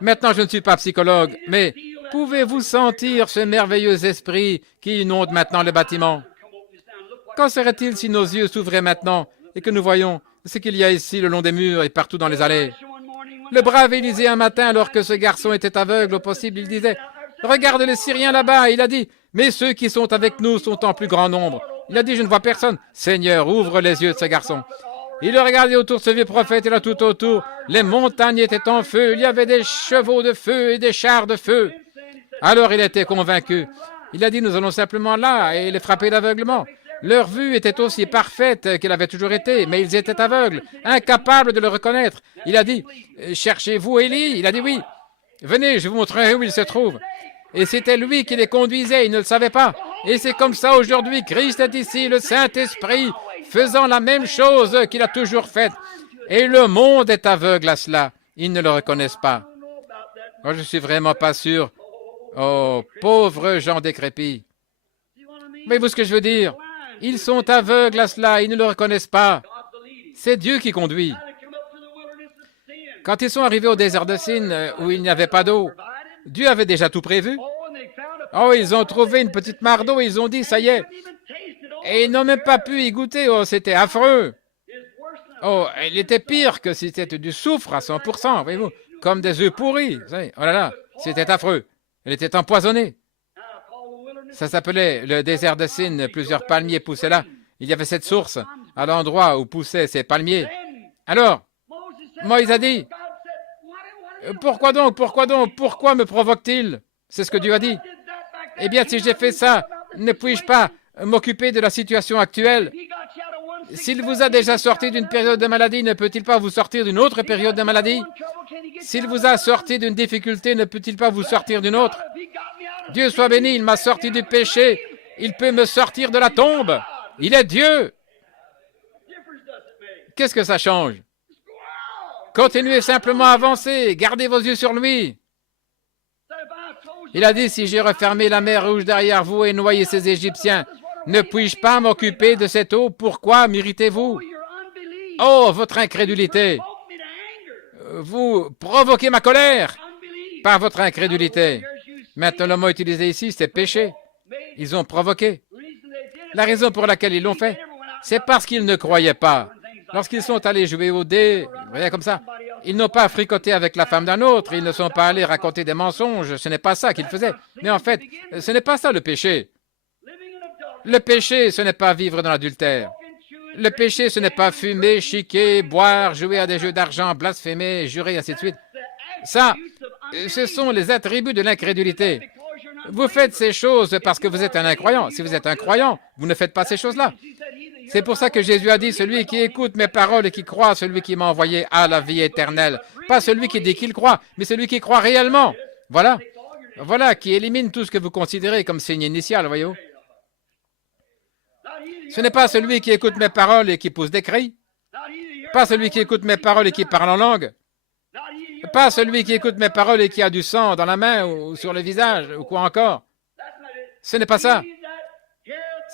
Maintenant, je ne suis pas psychologue, mais pouvez-vous sentir ce merveilleux esprit qui inonde maintenant le bâtiment? Qu'en serait-il si nos yeux s'ouvraient maintenant et que nous voyons ce qu'il y a ici le long des murs et partout dans les allées? Le brave Élisée, un matin, alors que ce garçon était aveugle au possible, il disait: « Regarde les Syriens là-bas. » Il a dit: « Mais ceux qui sont avec nous sont en plus grand nombre. » Il a dit: « Je ne vois personne. » Seigneur, ouvre les yeux de ce garçon. Il a regardé autour de ce vieux prophète et là tout autour. Les montagnes étaient en feu. Il y avait des chevaux de feu et des chars de feu. Alors il était convaincu. Il a dit: « Nous allons simplement là et les frapper d'aveuglement. » Leur vue était aussi parfaite qu'elle avait toujours été, mais ils étaient aveugles, incapables de le reconnaître. Il a dit: « Cherchez-vous Élie? » Il a dit: « Oui. Venez, je vous montrerai où il se trouve. » Et c'était lui qui les conduisait, il ne le savait pas. Et c'est comme ça aujourd'hui, Christ est ici, le Saint-Esprit, faisant la même chose qu'il a toujours faite. Et le monde est aveugle à cela. Ils ne le reconnaissent pas. Moi, je suis vraiment pas sûr. Oh, pauvres gens décrépits. Voyez-vous ce que je veux dire? Ils sont aveugles à cela, ils ne le reconnaissent pas. C'est Dieu qui conduit. Quand ils sont arrivés au désert de Sin, où il n'y avait pas d'eau, Dieu avait déjà tout prévu. Oh, ils ont trouvé une petite mare d'eau et ils ont dit: « Ça y est. » Et ils n'ont même pas pu y goûter. Oh, c'était affreux. Oh, il était pire que si c'était du soufre à 100%, voyez-vous, comme des œufs pourris. Vous savez. Oh là là, c'était affreux. Elle était empoisonnée. Ça s'appelait le désert de Sin. Plusieurs palmiers poussaient là. Il y avait cette source à l'endroit où poussaient ces palmiers. Alors, Moïse a dit: « Pourquoi donc? Pourquoi me provoque-t-il? » C'est ce que Dieu a dit. Eh bien, si j'ai fait ça, ne puis-je pas m'occuper de la situation actuelle? S'il vous a déjà sorti d'une période de maladie, ne peut-il pas vous sortir d'une autre période de maladie? S'il vous a sorti d'une difficulté, ne peut-il pas vous sortir d'une autre? Dieu soit béni, il m'a sorti du péché. Il peut me sortir de la tombe. Il est Dieu. Qu'est-ce que ça change? Continuez simplement à avancer. Gardez vos yeux sur lui. Il a dit: « Si j'ai refermé la mer Rouge derrière vous et noyé ces Égyptiens, ne puis-je pas m'occuper de cette eau? Pourquoi m'irritez-vous? Oh, votre incrédulité! Vous provoquez ma colère! par votre incrédulité. Maintenant, le mot utilisé ici, c'est péché. Ils ont provoqué. La raison pour laquelle ils l'ont fait, c'est parce qu'ils ne croyaient pas. Lorsqu'ils sont allés jouer au dé, vous voyez comme ça, ils n'ont pas fricoté avec la femme d'un autre, ils ne sont pas allés raconter des mensonges, ce n'est pas ça qu'ils faisaient. Mais en fait, ce n'est pas ça le péché. Le péché, ce n'est pas vivre dans l'adultère. Le péché, ce n'est pas fumer, chiquer, boire, jouer à des jeux d'argent, blasphémer, jurer, ainsi de suite. Ça, ce sont les attributs de l'incrédulité. Vous faites ces choses parce que vous êtes un incroyant. Si vous êtes un croyant, vous ne faites pas ces choses-là. C'est pour ça que Jésus a dit, celui qui écoute mes paroles et qui croit, celui qui m'a envoyé a la vie éternelle. Pas celui qui dit qu'il croit, mais celui qui croit réellement. Voilà. Voilà, qui élimine tout ce que vous considérez comme signe initial, voyez-vous. Ce n'est pas celui qui écoute mes paroles et qui pousse des cris. Pas celui qui écoute mes paroles et qui parle en langue. Pas celui qui écoute mes paroles et qui a du sang dans la main ou sur le visage ou quoi encore. Ce n'est pas ça.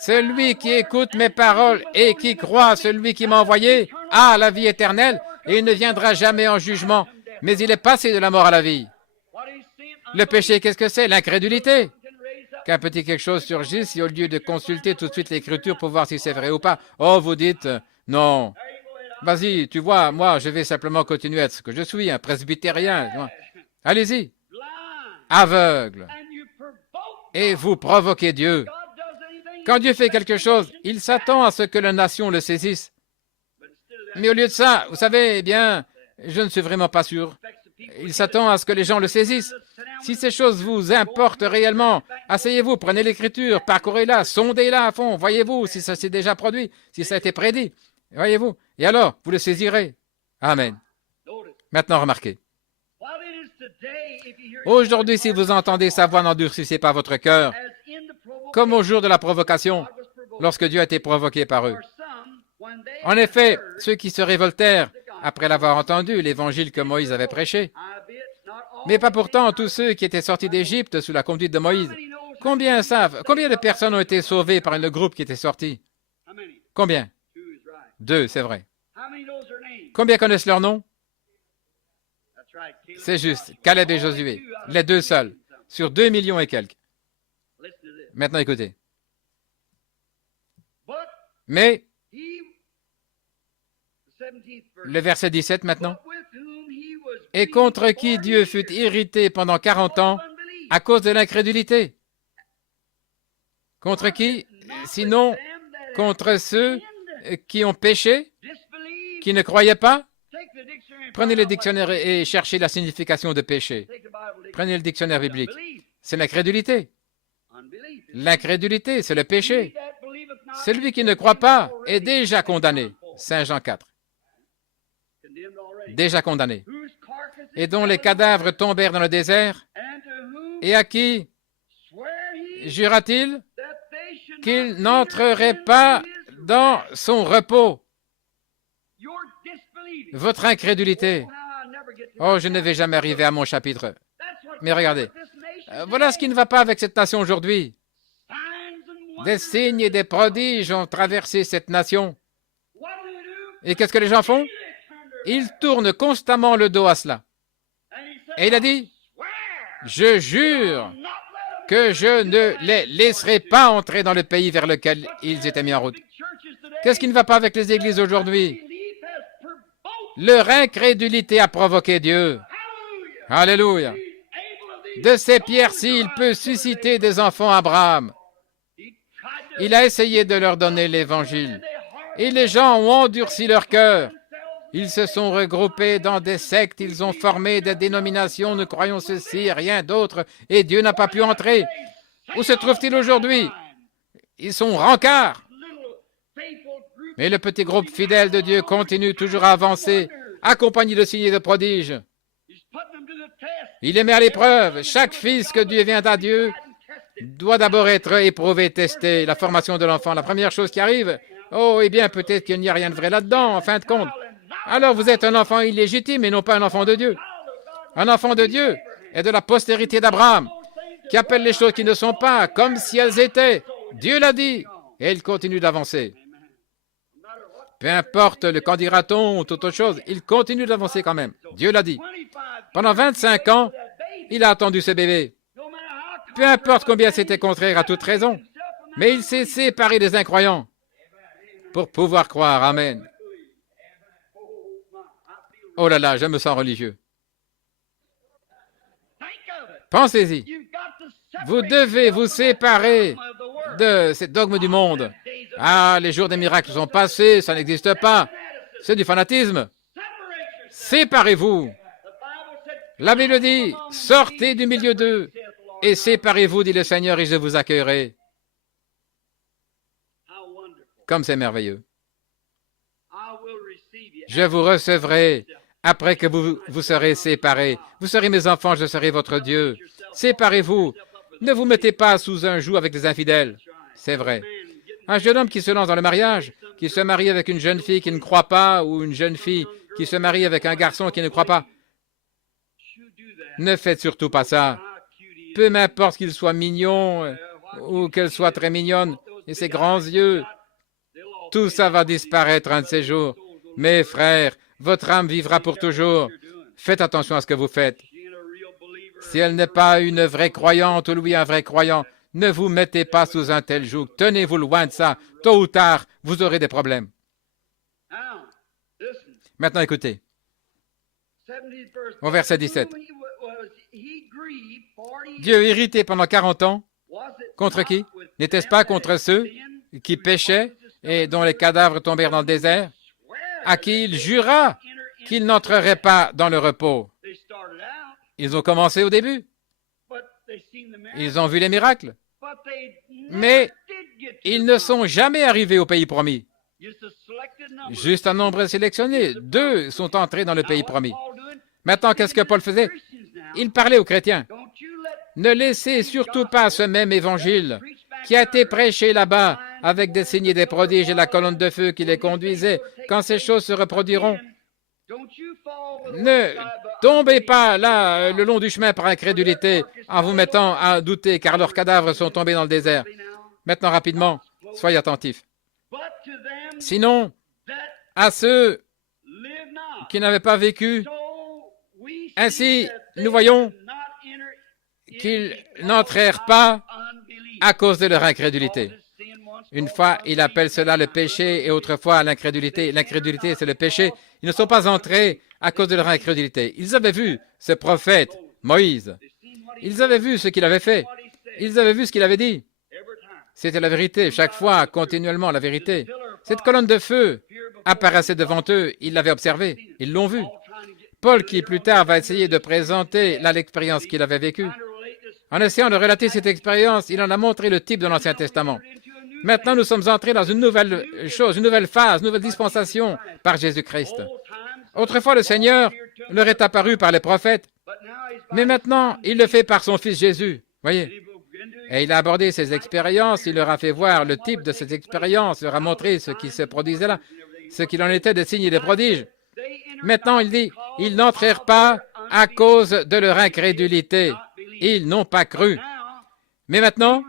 Celui qui écoute mes paroles et qui croit celui qui m'a envoyé a la vie éternelle et il ne viendra jamais en jugement, mais il est passé de la mort à la vie. Le péché, qu'est-ce que c'est? L'incrédulité. Qu'un petit quelque chose surgisse et au lieu de consulter tout de suite l'Écriture pour voir si c'est vrai ou pas, oh, vous dites, non, vas-y, tu vois, moi, je vais simplement continuer à être ce que je suis, un presbytérien. Allez-y, aveugle. Et vous provoquez Dieu. Quand Dieu fait quelque chose, il s'attend à ce que la nation le saisisse. Mais au lieu de ça, vous savez, eh bien, je ne suis vraiment pas sûr. Il s'attend à ce que les gens le saisissent. Si ces choses vous importent réellement, asseyez-vous, prenez l'Écriture, parcourez-la, sondez-la à fond, voyez-vous si ça s'est déjà produit, si ça a été prédit, voyez-vous. Et alors, vous le saisirez. Amen. Maintenant, remarquez. Aujourd'hui, si vous entendez sa voix, n'endurcissez pas votre cœur, comme au jour de la provocation, lorsque Dieu a été provoqué par eux. En effet, ceux qui se révoltèrent, après l'avoir entendu, l'évangile que Moïse avait prêché, mais pas pourtant tous ceux qui étaient sortis d'Égypte sous la conduite de Moïse. Combien savent? Combien de personnes ont été sauvées par le groupe qui était sorti? Combien? 2, c'est vrai. Combien connaissent leur nom? C'est juste, Caleb et Josué, les 2 seuls, sur 2 millions et quelques. Maintenant, écoutez. Mais, le verset 17 maintenant, et contre qui Dieu fut irrité pendant 40 ans à cause de l'incrédulité. Contre qui? Sinon, contre ceux qui ont péché, qui ne croyaient pas. Prenez le dictionnaire et cherchez la signification de péché. Prenez le dictionnaire biblique. C'est l'incrédulité. L'incrédulité, c'est le péché. Celui qui ne croit pas est déjà condamné. Saint Jean 4. Déjà condamné. Et dont les cadavres tombèrent dans le désert, et à qui jura-t-il qu'il n'entrerait pas dans son repos? Votre incrédulité. Oh, je ne vais jamais arriver à mon chapitre. Mais regardez, voilà ce qui ne va pas avec cette nation aujourd'hui. Des signes et des prodiges ont traversé cette nation. Et qu'est-ce que les gens font? Ils tournent constamment le dos à cela. Et il a dit, je jure que je ne les laisserai pas entrer dans le pays vers lequel ils étaient mis en route. Qu'est-ce qui ne va pas avec les églises aujourd'hui? Leur incrédulité a provoqué Dieu. Alléluia. De ces pierres-ci, il peut susciter des enfants à Abraham. Il a essayé de leur donner l'Évangile. Et les gens ont endurci leur cœur. Ils se sont regroupés dans des sectes, ils ont formé des dénominations, nous croyons ceci, rien d'autre, et Dieu n'a pas pu entrer. Où se trouve-t-il aujourd'hui? Ils sont rencarts. Mais le petit groupe fidèle de Dieu continue toujours à avancer, accompagné de signes et de prodiges. Il les met à l'épreuve. Chaque fils que Dieu vient à Dieu doit d'abord être éprouvé, testé. La formation de l'enfant, la première chose qui arrive, oh, eh bien, peut-être qu'il n'y a rien de vrai là-dedans, en fin de compte. Alors vous êtes un enfant illégitime et non pas un enfant de Dieu. Un enfant de Dieu est de la postérité d'Abraham, qui appelle les choses qui ne sont pas comme si elles étaient. Dieu l'a dit, et il continue d'avancer. Peu importe le qu'en dira-t-on ou toute autre chose, il continue d'avancer quand même. Dieu l'a dit. Pendant 25 ans, Il a attendu ce bébé. Peu importe combien c'était contraire à toute raison, mais il s'est séparé des incroyants pour pouvoir croire. Amen. Oh là là, je me sens religieux. Pensez-y. Vous devez vous séparer de ces dogmes du monde. Ah, les jours des miracles sont passés, ça n'existe pas. C'est du fanatisme. Séparez-vous. La Bible dit, sortez du milieu d'eux et séparez-vous, dit le Seigneur, et je vous accueillerai. Comme c'est merveilleux. Je vous recevrai après que vous serez séparés. Vous serez mes enfants, je serai votre Dieu. Séparez-vous. Ne vous mettez pas sous un joug avec des infidèles. C'est vrai. Un jeune homme qui se lance dans le mariage, qui se marie avec une jeune fille qui ne croit pas, ou une jeune fille qui se marie avec un garçon qui ne croit pas. Ne faites surtout pas ça. Peu m'importe qu'il soit mignon ou qu'elle soit très mignonne, et ses grands yeux, tout ça va disparaître un de ces jours. Mes frères, votre âme vivra pour toujours. Faites attention à ce que vous faites. Si elle n'est pas une vraie croyante ou lui un vrai croyant, ne vous mettez pas sous un tel joug. Tenez-vous loin de ça. Tôt ou tard, vous aurez des problèmes. Maintenant, écoutez. Au verset 17. Dieu irrité pendant 40 ans, contre qui? N'était-ce pas contre ceux qui péchaient et dont les cadavres tombèrent dans le désert, à qui il jura qu'ils n'entreraient pas dans le repos? Ils ont commencé au début. Ils ont vu les miracles. Mais ils ne sont jamais arrivés au pays promis. Juste un nombre sélectionné. 2 sont entrés dans le pays promis. Maintenant, qu'est-ce que Paul faisait? Il parlait aux chrétiens. Ne laissez surtout pas ce même évangile qui a été prêché là-bas avec des signes et des prodiges et la colonne de feu qui les conduisait. Quand ces choses se reproduiront, ne tombez pas là le long du chemin par incrédulité en vous mettant à douter car leurs cadavres sont tombés dans le désert. Maintenant, rapidement, soyez attentifs. Sinon, à ceux qui n'avaient pas vécu, ainsi, nous voyons qu'ils n'entrèrent pas à cause de leur incrédulité. Une fois, il appelle cela le péché et autrefois l'incrédulité. L'incrédulité, c'est le péché. Ils ne sont pas entrés à cause de leur incrédulité. Ils avaient vu ce prophète, Moïse. Ils avaient vu ce qu'il avait fait. Ils avaient vu ce qu'il avait dit. C'était la vérité, chaque fois, continuellement, la vérité. Cette colonne de feu apparaissait devant eux. Ils l'avaient observée. Ils l'ont vue. Paul, qui plus tard va essayer de présenter l'expérience qu'il avait vécue. En essayant de relater cette expérience, il en a montré le type de l'Ancien Testament. Maintenant, nous sommes entrés dans une nouvelle chose, une nouvelle phase, une nouvelle dispensation par Jésus-Christ. Autrefois, le Seigneur leur est apparu par les prophètes, mais maintenant, il le fait par son Fils Jésus. Voyez? Et il a abordé ces expériences, il leur a fait voir le type de ces expériences, il leur a montré ce qui se produisait là, ce qu'il en était des signes et des prodiges. Maintenant, il dit, ils n'entrèrent pas à cause de leur incrédulité. Ils n'ont pas cru. Mais maintenant,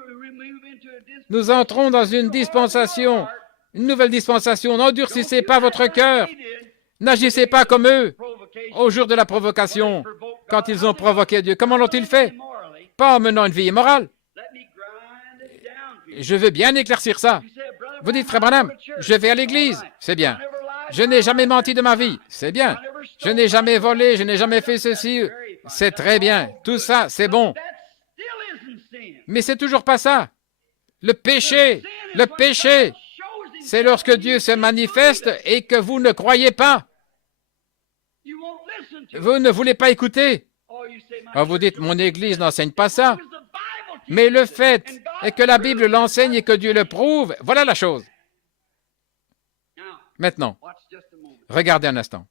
nous entrons dans une dispensation, une nouvelle dispensation. N'endurcissez pas votre cœur. N'agissez pas comme eux au jour de la provocation, quand ils ont provoqué Dieu. Comment l'ont-ils fait? Pas en menant une vie immorale. Je veux bien éclaircir ça. Vous dites, Frère Branham, je vais à l'église. C'est bien. Je n'ai jamais menti de ma vie. C'est bien. Je n'ai jamais volé, je n'ai jamais fait ceci. C'est très bien. Tout ça, c'est bon. Mais c'est toujours pas ça. Le péché, c'est lorsque Dieu se manifeste et que vous ne croyez pas. Vous ne voulez pas écouter. Alors vous dites, mon Église n'enseigne pas ça. Mais le fait est que la Bible l'enseigne et que Dieu le prouve, voilà la chose. Maintenant, regardez un instant.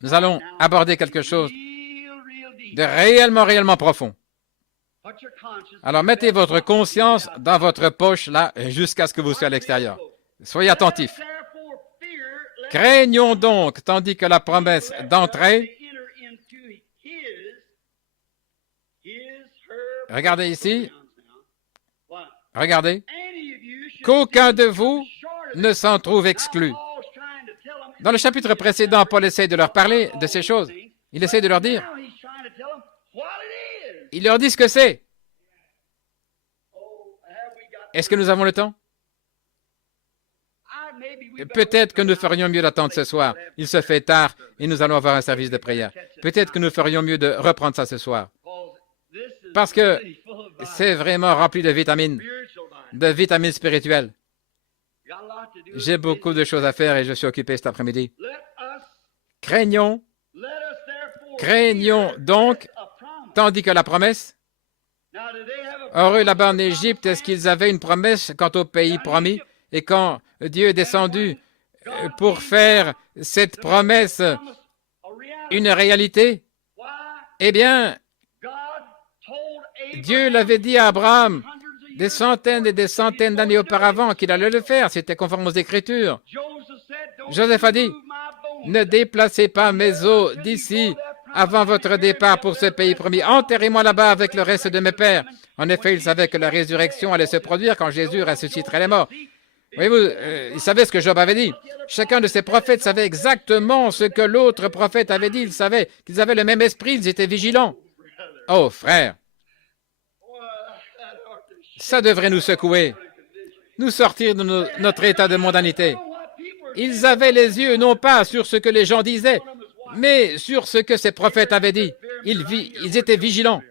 Nous allons aborder quelque chose de réellement profond. Alors, mettez votre conscience dans votre poche, là, jusqu'à ce que vous soyez à l'extérieur. Soyez attentifs. Craignons donc, tandis que la promesse d'entrer... Regardez ici. Regardez. Qu'aucun de vous ne s'en trouve exclu. Dans le chapitre précédent, Paul essaie de leur parler de ces choses. Il essaie de leur dire Il leur dit ce que c'est. Est-ce que nous avons le temps? Peut-être que nous ferions mieux d'attendre ce soir. Il se fait tard et nous allons avoir un service de prière. Peut-être que nous ferions mieux de reprendre ça ce soir. Parce que c'est vraiment rempli de vitamines spirituelles. J'ai beaucoup de choses à faire et je suis occupé cet après-midi. Craignons donc, tandis que la promesse. Or, eux, là-bas en Égypte, est-ce qu'ils avaient une promesse quant au pays promis? Et quand Dieu est descendu pour faire cette promesse une réalité, eh bien, Dieu l'avait dit à Abraham des centaines et des centaines d'années auparavant qu'il allait le faire. C'était conforme aux Écritures. Joseph a dit, « Ne déplacez pas mes os d'ici avant votre départ pour ce pays promis. Enterrez-moi là-bas avec le reste de mes pères. » En effet, il savait que la résurrection allait se produire quand Jésus ressusciterait les morts. Voyez-vous, il savait ce que Job avait dit. Chacun de ces prophètes savait exactement ce que l'autre prophète avait dit. Ils savaient qu'ils avaient le même esprit, ils étaient vigilants. Oh, frère, ça devrait nous secouer, nous sortir de notre état de mondanité. Ils avaient les yeux non pas sur ce que les gens disaient, mais sur ce que ces prophètes avaient dit. Ils étaient vigilants.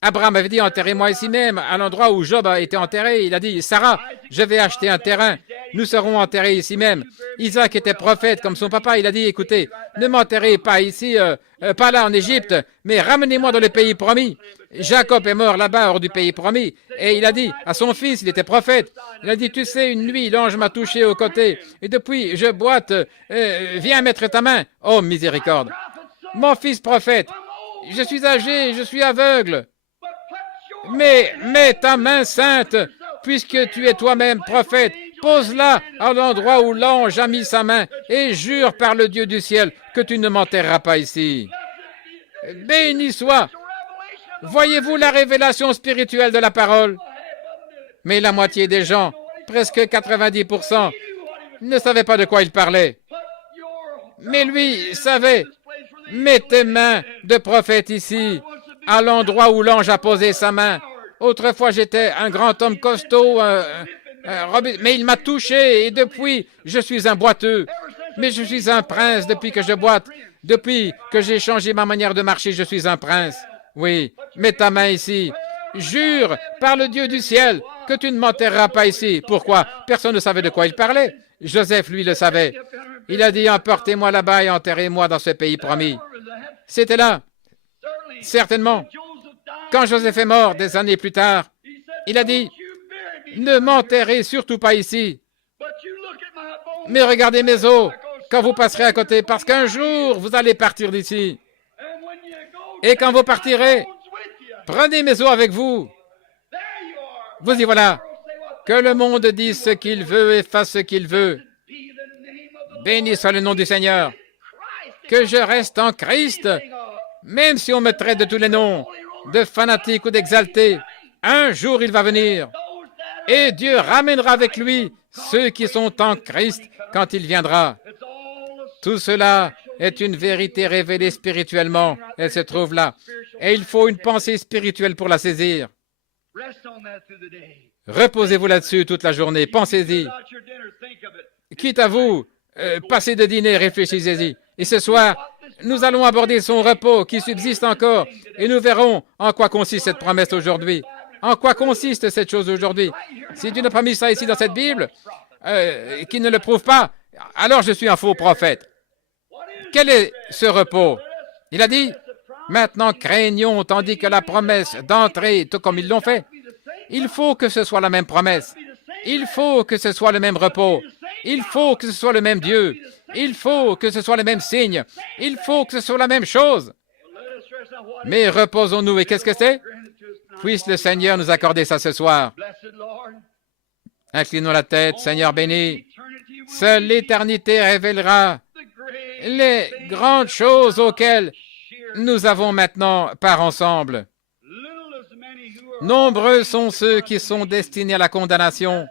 Abraham avait dit, enterrez-moi ici même, à l'endroit où Job a été enterré. Il a dit, Sarah, je vais acheter un terrain. Nous serons enterrés ici même. Isaac était prophète comme son papa. Il a dit, écoutez, ne m'enterrez pas ici, pas là en Égypte, mais ramenez-moi dans le pays promis. Jacob est mort là-bas hors du pays promis. Et il a dit à son fils, il était prophète, il a dit, tu sais, une nuit, l'ange m'a touché au côté. Et depuis, je boite, viens mettre ta main. Oh, miséricorde. Mon fils prophète, je suis âgé, je suis aveugle. Mais mets ta main sainte, puisque tu es toi-même prophète, pose-la à l'endroit où l'ange a mis sa main et jure par le Dieu du ciel que tu ne m'enterreras pas ici. Béni soit. Voyez-vous la révélation spirituelle de la parole? Mais la moitié des gens, presque 90%, ne savaient pas de quoi il parlait. Mais lui savait. Mets tes mains de prophète ici, à l'endroit où l'ange a posé sa main. Autrefois, j'étais un grand homme costaud, mais il m'a touché et depuis, je suis un boiteux. Mais je suis un prince depuis que je boite. Depuis que j'ai changé ma manière de marcher, je suis un prince. Oui, mets ta main ici. Jure par le Dieu du ciel que tu ne m'enterreras pas ici. Pourquoi? Personne ne savait de quoi il parlait. Joseph, lui, le savait. Il a dit, emportez-moi là-bas et enterrez-moi dans ce pays promis. C'était là. Certainement. Quand Joseph est mort des années plus tard, il a dit, ne m'enterrez surtout pas ici. Mais regardez mes os quand vous passerez à côté, parce qu'un jour, vous allez partir d'ici. Et quand vous partirez, prenez mes os avec vous. Vous y voilà. Que le monde dise ce qu'il veut et fasse ce qu'il veut. Béni soit le nom du Seigneur. Que je reste en Christ, même si on me traite de tous les noms, de fanatique ou d'exalté. Un jour, il va venir. Et Dieu ramènera avec lui ceux qui sont en Christ quand il viendra. Tout cela est une vérité révélée spirituellement. Elle se trouve là. Et il faut une pensée spirituelle pour la saisir. Reposez-vous là-dessus toute la journée. Pensez-y. Quitte à vous, passez de dîner, réfléchissez-y. Et ce soir, nous allons aborder son repos qui subsiste encore. Et nous verrons en quoi consiste cette promesse aujourd'hui. En quoi consiste cette chose aujourd'hui? Si Dieu n'a pas mis ça ici dans cette Bible, qui ne le prouve pas, alors je suis un faux prophète. Quel est ce repos? Il a dit, maintenant craignons, tandis que la promesse d'entrer, tout comme ils l'ont fait, il faut que ce soit la même promesse. Il faut que ce soit le même repos. Il faut que ce soit le même Dieu. Il faut que ce soit le même signe. Il faut que ce soit la même chose. Mais reposons-nous. Et qu'est-ce que c'est? Puisse le Seigneur nous accorder ça ce soir. Inclinons la tête, Seigneur béni. Seule l'éternité révélera les grandes choses auxquelles nous avons maintenant part ensemble. Nombreux sont ceux qui sont destinés à la condamnation,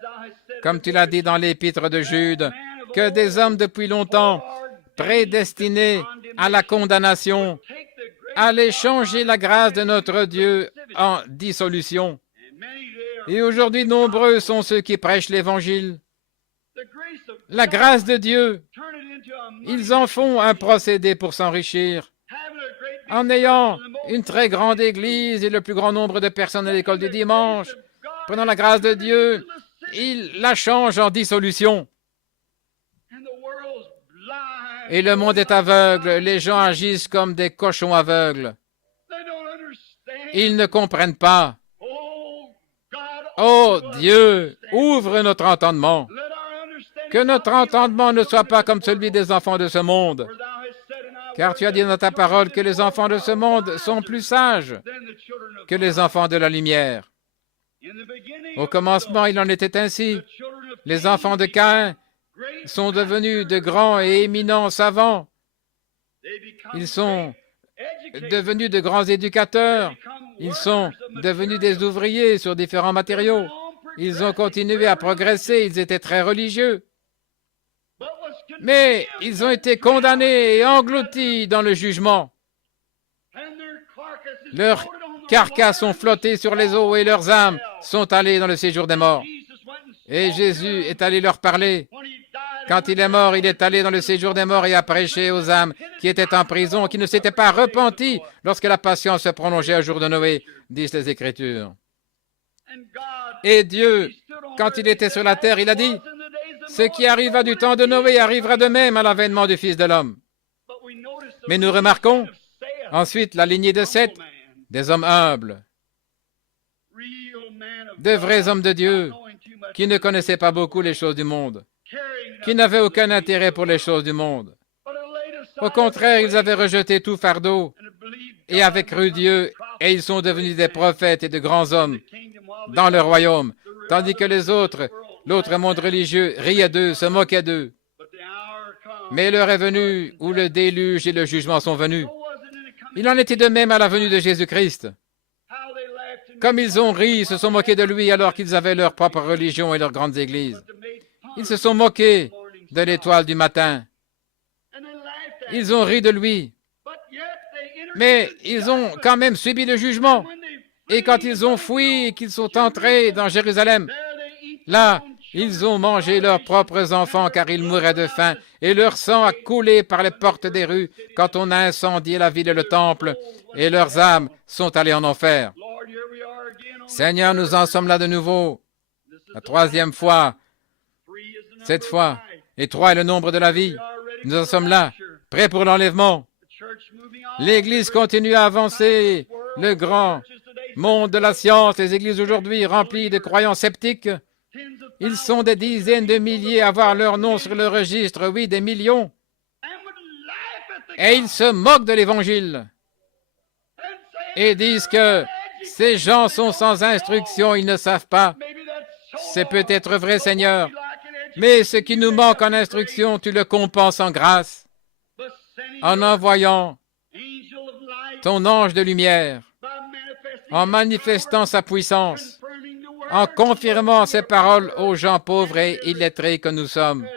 comme tu l'as dit dans l'épître de Jude, que des hommes depuis longtemps prédestinés à la condamnation allait changer la grâce de notre Dieu en dissolution. Et aujourd'hui, nombreux sont ceux qui prêchent l'Évangile. La grâce de Dieu, ils en font un procédé pour s'enrichir. En ayant une très grande église et le plus grand nombre de personnes à l'école du dimanche, prenant la grâce de Dieu, ils la changent en dissolution. Et le monde est aveugle, les gens agissent comme des cochons aveugles. Ils ne comprennent pas. Oh Dieu, ouvre notre entendement. Que notre entendement ne soit pas comme celui des enfants de ce monde. Car tu as dit dans ta parole que les enfants de ce monde sont plus sages que les enfants de la lumière. Au commencement, il en était ainsi. Les enfants de Caïn sont devenus de grands et éminents savants. Ils sont devenus de grands éducateurs. Ils sont devenus des ouvriers sur différents matériaux. Ils ont continué à progresser. Ils étaient très religieux. Mais ils ont été condamnés et engloutis dans le jugement. Leurs carcasses ont flotté sur les eaux et leurs âmes sont allées dans le séjour des morts. Et Jésus est allé leur parler. Quand il est mort, il est allé dans le séjour des morts et a prêché aux âmes qui étaient en prison, qui ne s'étaient pas repenties lorsque la patience se prolongeait au jour de Noé, disent les Écritures. Et Dieu, quand il était sur la terre, il a dit, « Ce qui arriva du temps de Noé arrivera de même à l'avènement du Fils de l'homme. » Mais nous remarquons ensuite la lignée de Seth, des hommes humbles, de vrais hommes de Dieu, qui ne connaissaient pas beaucoup les choses du monde, qui n'avaient aucun intérêt pour les choses du monde. Au contraire, ils avaient rejeté tout fardeau et avaient cru Dieu, et ils sont devenus des prophètes et de grands hommes dans le royaume, tandis que les autres, l'autre monde religieux, riait d'eux, se moquait d'eux. Mais l'heure est venue où le déluge et le jugement sont venus. Il en était de même à la venue de Jésus-Christ. Comme ils ont ri, ils se sont moqués de lui alors qu'ils avaient leur propre religion et leurs grandes églises. Ils se sont moqués de l'étoile du matin. Ils ont ri de lui. Mais ils ont quand même subi le jugement. Et quand ils ont fui et qu'ils sont entrés dans Jérusalem, là, ils ont mangé leurs propres enfants car ils mouraient de faim, et leur sang a coulé par les portes des rues quand on a incendié la ville et le temple, et leurs âmes sont allées en enfer. Seigneur, nous en sommes là de nouveau, la troisième fois, cette fois, et 3 est le nombre de la vie. Nous en sommes là, prêts pour l'enlèvement. L'Église continue à avancer, le grand monde de la science, les églises aujourd'hui remplies de croyants sceptiques. Ils sont des dizaines de milliers à avoir leur nom sur le registre, oui, des millions. Et ils se moquent de l'Évangile et disent que ces gens sont sans instruction, ils ne savent pas. C'est peut-être vrai, Seigneur, mais ce qui nous manque en instruction, tu le compenses en grâce, en envoyant ton ange de lumière, en manifestant sa puissance, en confirmant ses paroles aux gens pauvres et illettrés que nous sommes.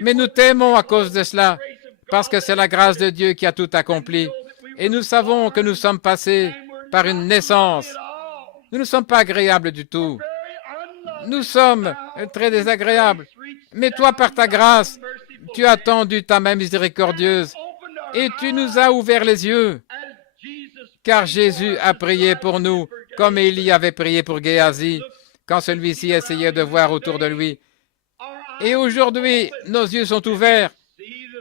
Mais nous t'aimons à cause de cela, parce que c'est la grâce de Dieu qui a tout accompli. Et nous savons que nous sommes passés par une naissance. Nous ne sommes pas agréables du tout. Nous sommes très désagréables. Mais toi, par ta grâce, tu as tendu ta main miséricordieuse et tu nous as ouvert les yeux. Car Jésus a prié pour nous, comme Élie avait prié pour Géasi, quand celui-ci essayait de voir autour de lui. Et aujourd'hui, nos yeux sont ouverts.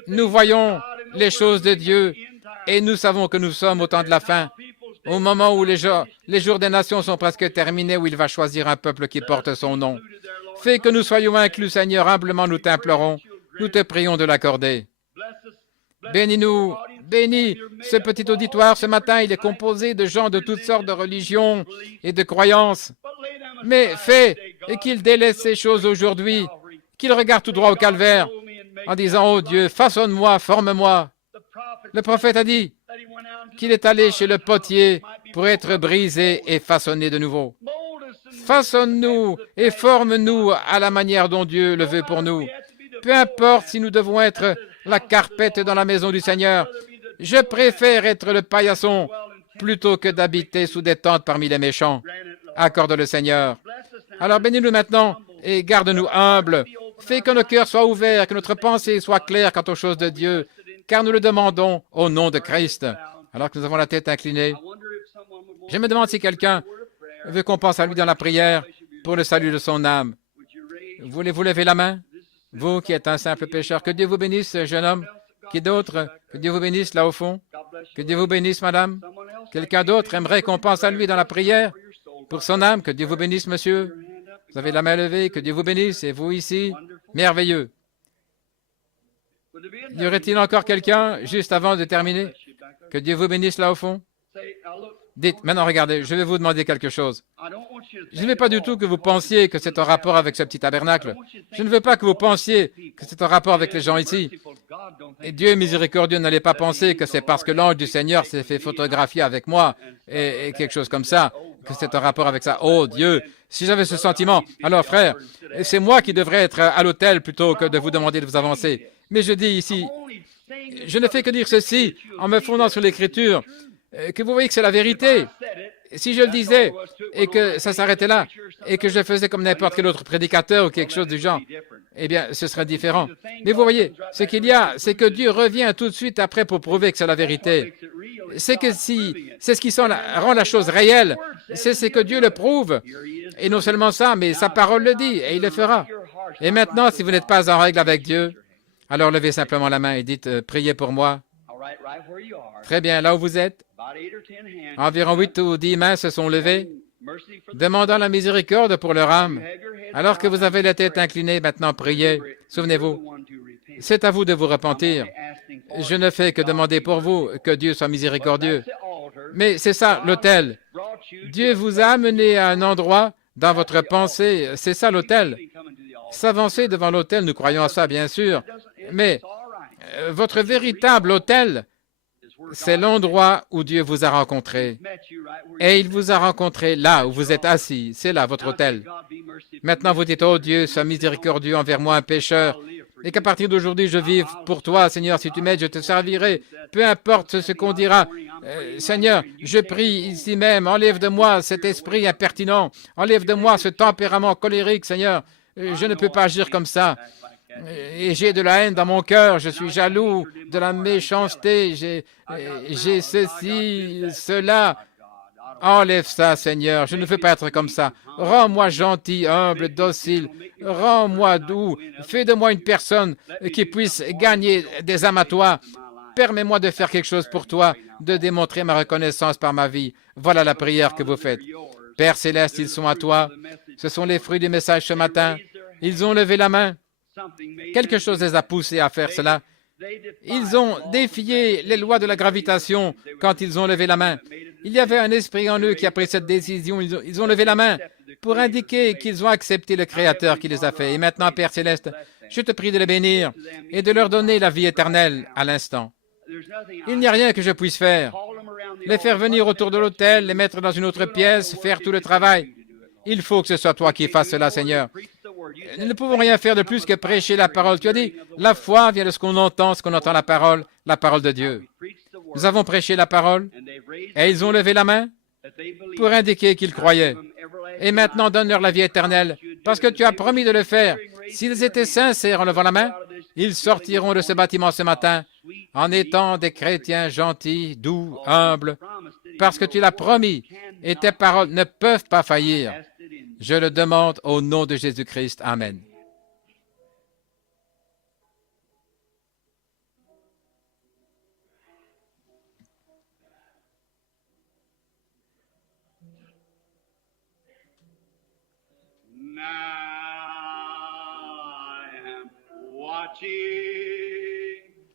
Nous voyons les choses de Dieu et nous savons que nous sommes au temps de la fin, au moment où les jours des nations sont presque terminés, où il va choisir un peuple qui porte son nom. Fais que nous soyons inclus, Seigneur, humblement nous t'implorons. Nous te prions de l'accorder. Bénis-nous, bénis ce petit auditoire ce matin. Il est composé de gens de toutes sortes de religions et de croyances. Mais fais et qu'ils délaissent ces choses aujourd'hui, qu'ils regardent tout droit au calvaire en disant « Oh Dieu, façonne-moi, forme-moi ». Le prophète a dit qu'il est allé chez le potier pour être brisé et façonné de nouveau. Façonne-nous et forme-nous à la manière dont Dieu le veut pour nous. Peu importe si nous devons être la carpette dans la maison du Seigneur, Je préfère être le paillasson plutôt que d'habiter sous des tentes parmi les méchants. Accorde-le, Seigneur. Alors bénis-nous maintenant et garde-nous humbles. Fais que nos cœurs soient ouverts, que notre pensée soit claire quant aux choses de Dieu, car nous le demandons au nom de Christ. Alors que nous avons la tête inclinée, je me demande si quelqu'un veut qu'on pense à lui dans la prière pour le salut de son âme. Voulez-vous lever la main? Vous qui êtes un simple pécheur, que Dieu vous bénisse, jeune homme. Qui d'autre? Que Dieu vous bénisse là au fond. Que Dieu vous bénisse, madame. Quelqu'un d'autre aimerait qu'on pense à lui dans la prière pour son âme. Que Dieu vous bénisse, monsieur. Vous avez la main levée. Que Dieu vous bénisse. Et vous ici, merveilleux. Y aurait-il encore quelqu'un juste avant de terminer? Que Dieu vous bénisse là au fond. Dites, maintenant regardez, je vais vous demander quelque chose. Je ne veux pas du tout que vous pensiez que c'est en rapport avec ce petit tabernacle. Je ne veux pas que vous pensiez que c'est en rapport avec les gens ici. Et Dieu miséricordieux n'allait pas penser que c'est parce que l'ange du Seigneur s'est fait photographier avec moi et quelque chose comme ça, que c'est en rapport avec ça. Oh Dieu, si j'avais ce sentiment, alors frère, c'est moi qui devrais être à l'autel plutôt que de vous demander de vous avancer. Mais je dis ici, je ne fais que dire ceci en me fondant sur l'Écriture, que vous voyez que c'est la vérité. Si je le disais et que ça s'arrêtait là et que je faisais comme n'importe quel autre prédicateur ou quelque chose du genre, eh bien, ce serait différent. Mais vous voyez, ce qu'il y a, c'est que Dieu revient tout de suite après pour prouver que c'est la vérité. C'est ce qui rend la chose réelle, c'est ce que Dieu le prouve. Et non seulement ça, mais sa parole le dit et il le fera. Et maintenant, si vous n'êtes pas en règle avec Dieu, alors levez simplement la main et dites, priez pour moi. Très bien, là où vous êtes, environ 8 ou 10 mains se sont levées, demandant la miséricorde pour leur âme. Alors que vous avez la tête inclinée, maintenant priez. Souvenez-vous, c'est à vous de vous repentir. Je ne fais que demander pour vous que Dieu soit miséricordieux. Mais c'est ça, l'autel. Dieu vous a amené à un endroit dans votre pensée. C'est ça, l'autel. S'avancer devant l'autel, nous croyons à ça, bien sûr. Mais votre véritable autel, c'est l'endroit où Dieu vous a rencontré. Et il vous a rencontré là où vous êtes assis. C'est là votre autel. Maintenant, vous dites, oh Dieu, sois miséricordieux envers moi, un pécheur, et qu'à partir d'aujourd'hui, je vive pour toi, Seigneur. Si tu m'aides, je te servirai. Peu importe ce qu'on dira. Seigneur, je prie ici même, enlève de moi cet esprit impertinent. Enlève de moi ce tempérament colérique, Seigneur. Je ne peux pas agir comme ça. Et j'ai de la haine dans mon cœur, je suis jaloux, de la méchanceté, j'ai ceci, cela. Enlève ça, Seigneur, je ne veux pas être comme ça. Rends-moi gentil, humble, docile. Rends-moi doux. Fais de moi une personne qui puisse gagner des âmes à toi. Permets-moi de faire quelque chose pour toi, de démontrer ma reconnaissance par ma vie. Voilà la prière que vous faites. Père céleste, ils sont à toi. Ce sont les fruits du message ce matin. Ils ont levé la main. Quelque chose les a poussés à faire cela. Ils ont défié les lois de la gravitation quand ils ont levé la main. Il y avait un esprit en eux qui a pris cette décision. Ils ont levé la main pour indiquer qu'ils ont accepté le Créateur qui les a fait. Et maintenant, Père Céleste, je te prie de les bénir et de leur donner la vie éternelle à l'instant. Il n'y a rien que je puisse faire. Les faire venir autour de l'autel, les mettre dans une autre pièce, faire tout le travail. Il faut que ce soit toi qui fasses cela, Seigneur. Nous ne pouvons rien faire de plus que prêcher la parole. Tu as dit, la foi vient de ce qu'on entend la parole de Dieu. Nous avons prêché la parole et ils ont levé la main pour indiquer qu'ils croyaient. Et maintenant, donne-leur la vie éternelle, parce que tu as promis de le faire. S'ils étaient sincères en levant la main, ils sortiront de ce bâtiment ce matin en étant des chrétiens gentils, doux, humbles, parce que tu l'as promis et tes paroles ne peuvent pas faillir. Je le demande au nom de Jésus-Christ. Amen.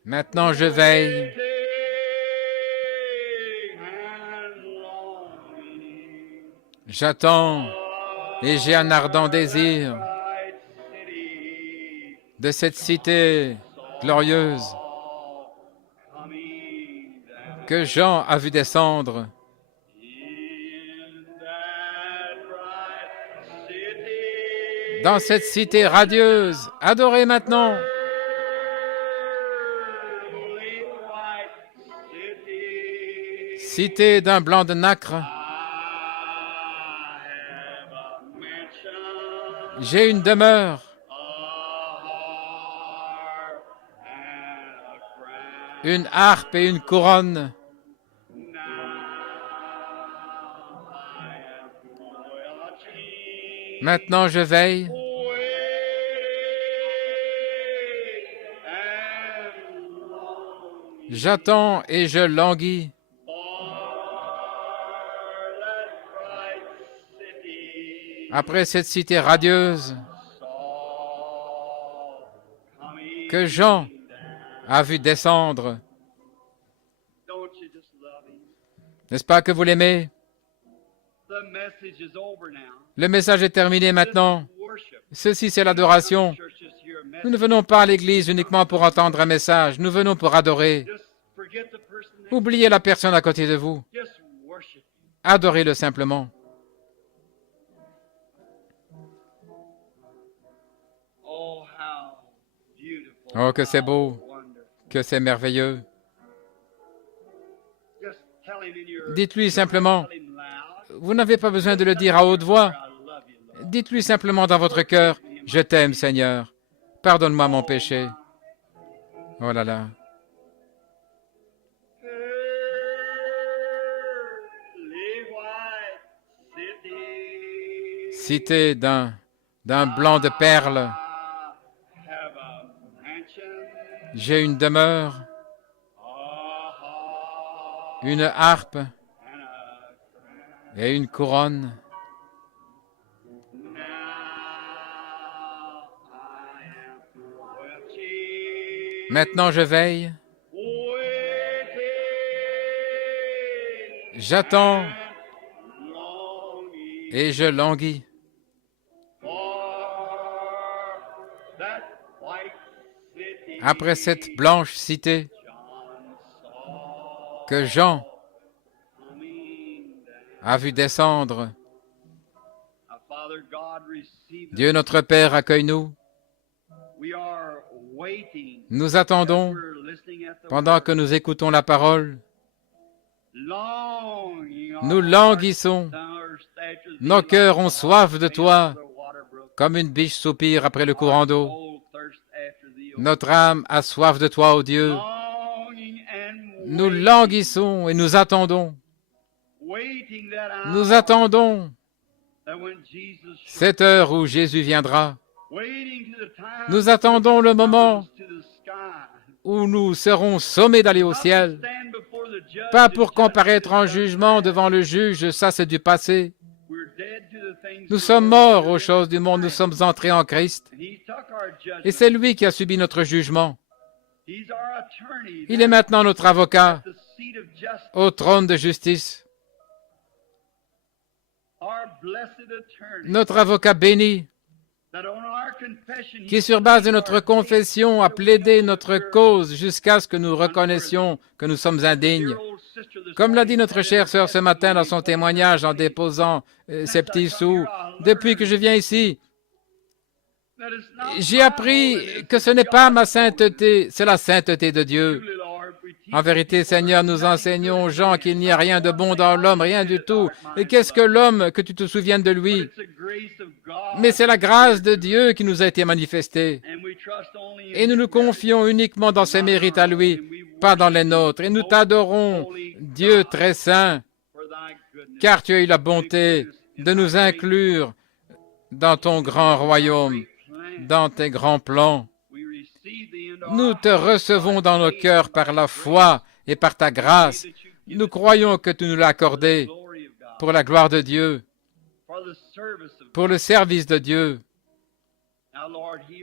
Maintenant, je veille. J'attends et j'ai un ardent désir de cette cité glorieuse que Jean a vu descendre. Dans cette cité radieuse, adorez maintenant. cité d'un blanc de nacre. J'ai une demeure, une harpe et une couronne. Maintenant je veille. J'attends et je languis. Après cette cité radieuse que Jean a vu descendre. N'est-ce pas que vous l'aimez? Le message est terminé maintenant. Ceci, c'est l'adoration. Nous ne venons pas à l'église uniquement pour entendre un message. Nous venons pour adorer. Oubliez la personne à côté de vous. Adorez-le simplement. Oh, que c'est beau, que c'est merveilleux. Dites-lui simplement, vous n'avez pas besoin de le dire à haute voix. Dites-lui simplement dans votre cœur, je t'aime, Seigneur. Pardonne-moi mon péché. Oh là là. Cité d'un blanc de perles. J'ai une demeure, une harpe et une couronne. Maintenant je veille. J'attends et je languis. Après cette blanche cité que Jean a vu descendre, Dieu notre Père accueille-nous. Nous attendons pendant que nous écoutons la parole. Nous languissons. Nos cœurs ont soif de toi, comme une biche soupire après le courant d'eau. Notre âme a soif de toi, ô Dieu. Nous languissons et nous attendons. Nous attendons cette heure où Jésus viendra. Nous attendons le moment où nous serons sommés d'aller au ciel. Pas pour comparaître en jugement devant le juge, ça c'est du passé. Nous sommes morts aux choses du monde, nous sommes entrés en Christ. Et c'est lui qui a subi notre jugement. Il est maintenant notre avocat au trône de justice. Notre avocat béni, qui sur base de notre confession a plaidé notre cause jusqu'à ce que nous reconnaissions que nous sommes indignes. Comme l'a dit notre chère sœur ce matin dans son témoignage en déposant ses petits sous, depuis que je viens ici, j'ai appris que ce n'est pas ma sainteté, c'est la sainteté de Dieu. En vérité, Seigneur, nous enseignons aux gens qu'il n'y a rien de bon dans l'homme, rien du tout. Et qu'est-ce que l'homme, que tu te souviennes de lui? Mais c'est la grâce de Dieu qui nous a été manifestée. Et nous nous confions uniquement dans ses mérites à lui, pas dans les nôtres. Et nous t'adorons, Dieu très saint, car tu as eu la bonté de nous inclure dans ton grand royaume, dans tes grands plans. Nous te recevons dans nos cœurs par la foi et par ta grâce. Nous croyons que tu nous l'as accordé pour la gloire de Dieu, pour le service de Dieu.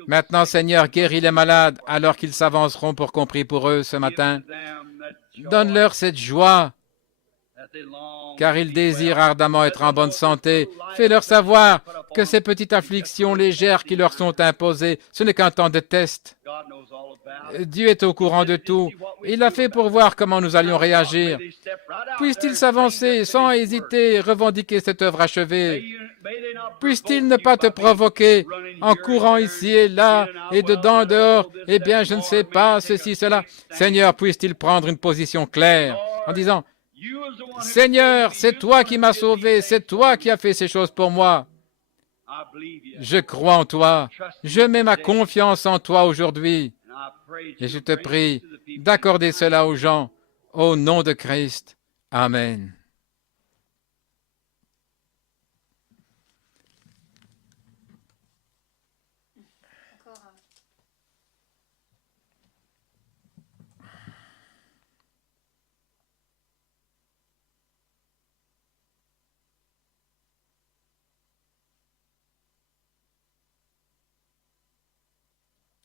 Maintenant, Seigneur, guéris les malades alors qu'ils s'avanceront pour qu'on prie pour eux ce matin. Donne-leur cette joie, car ils désirent ardemment être en bonne santé. Fais-leur savoir que ces petites afflictions légères qui leur sont imposées, ce n'est qu'un temps de test. Dieu est au courant de tout. Il l'a fait pour voir comment nous allions réagir. Puisse-t-il s'avancer sans hésiter, revendiquer cette œuvre achevée. Puisse-t-il ne pas te provoquer en courant ici et là et dedans, dehors, eh bien, je ne sais pas, ceci, cela. Seigneur, puisse-t-il prendre une position claire en disant, Seigneur, c'est toi qui m'as sauvé, c'est toi qui as fait ces choses pour moi. Je crois en toi. Je mets ma confiance en toi aujourd'hui. Et je te prie d'accorder cela aux gens au nom de Christ. Amen.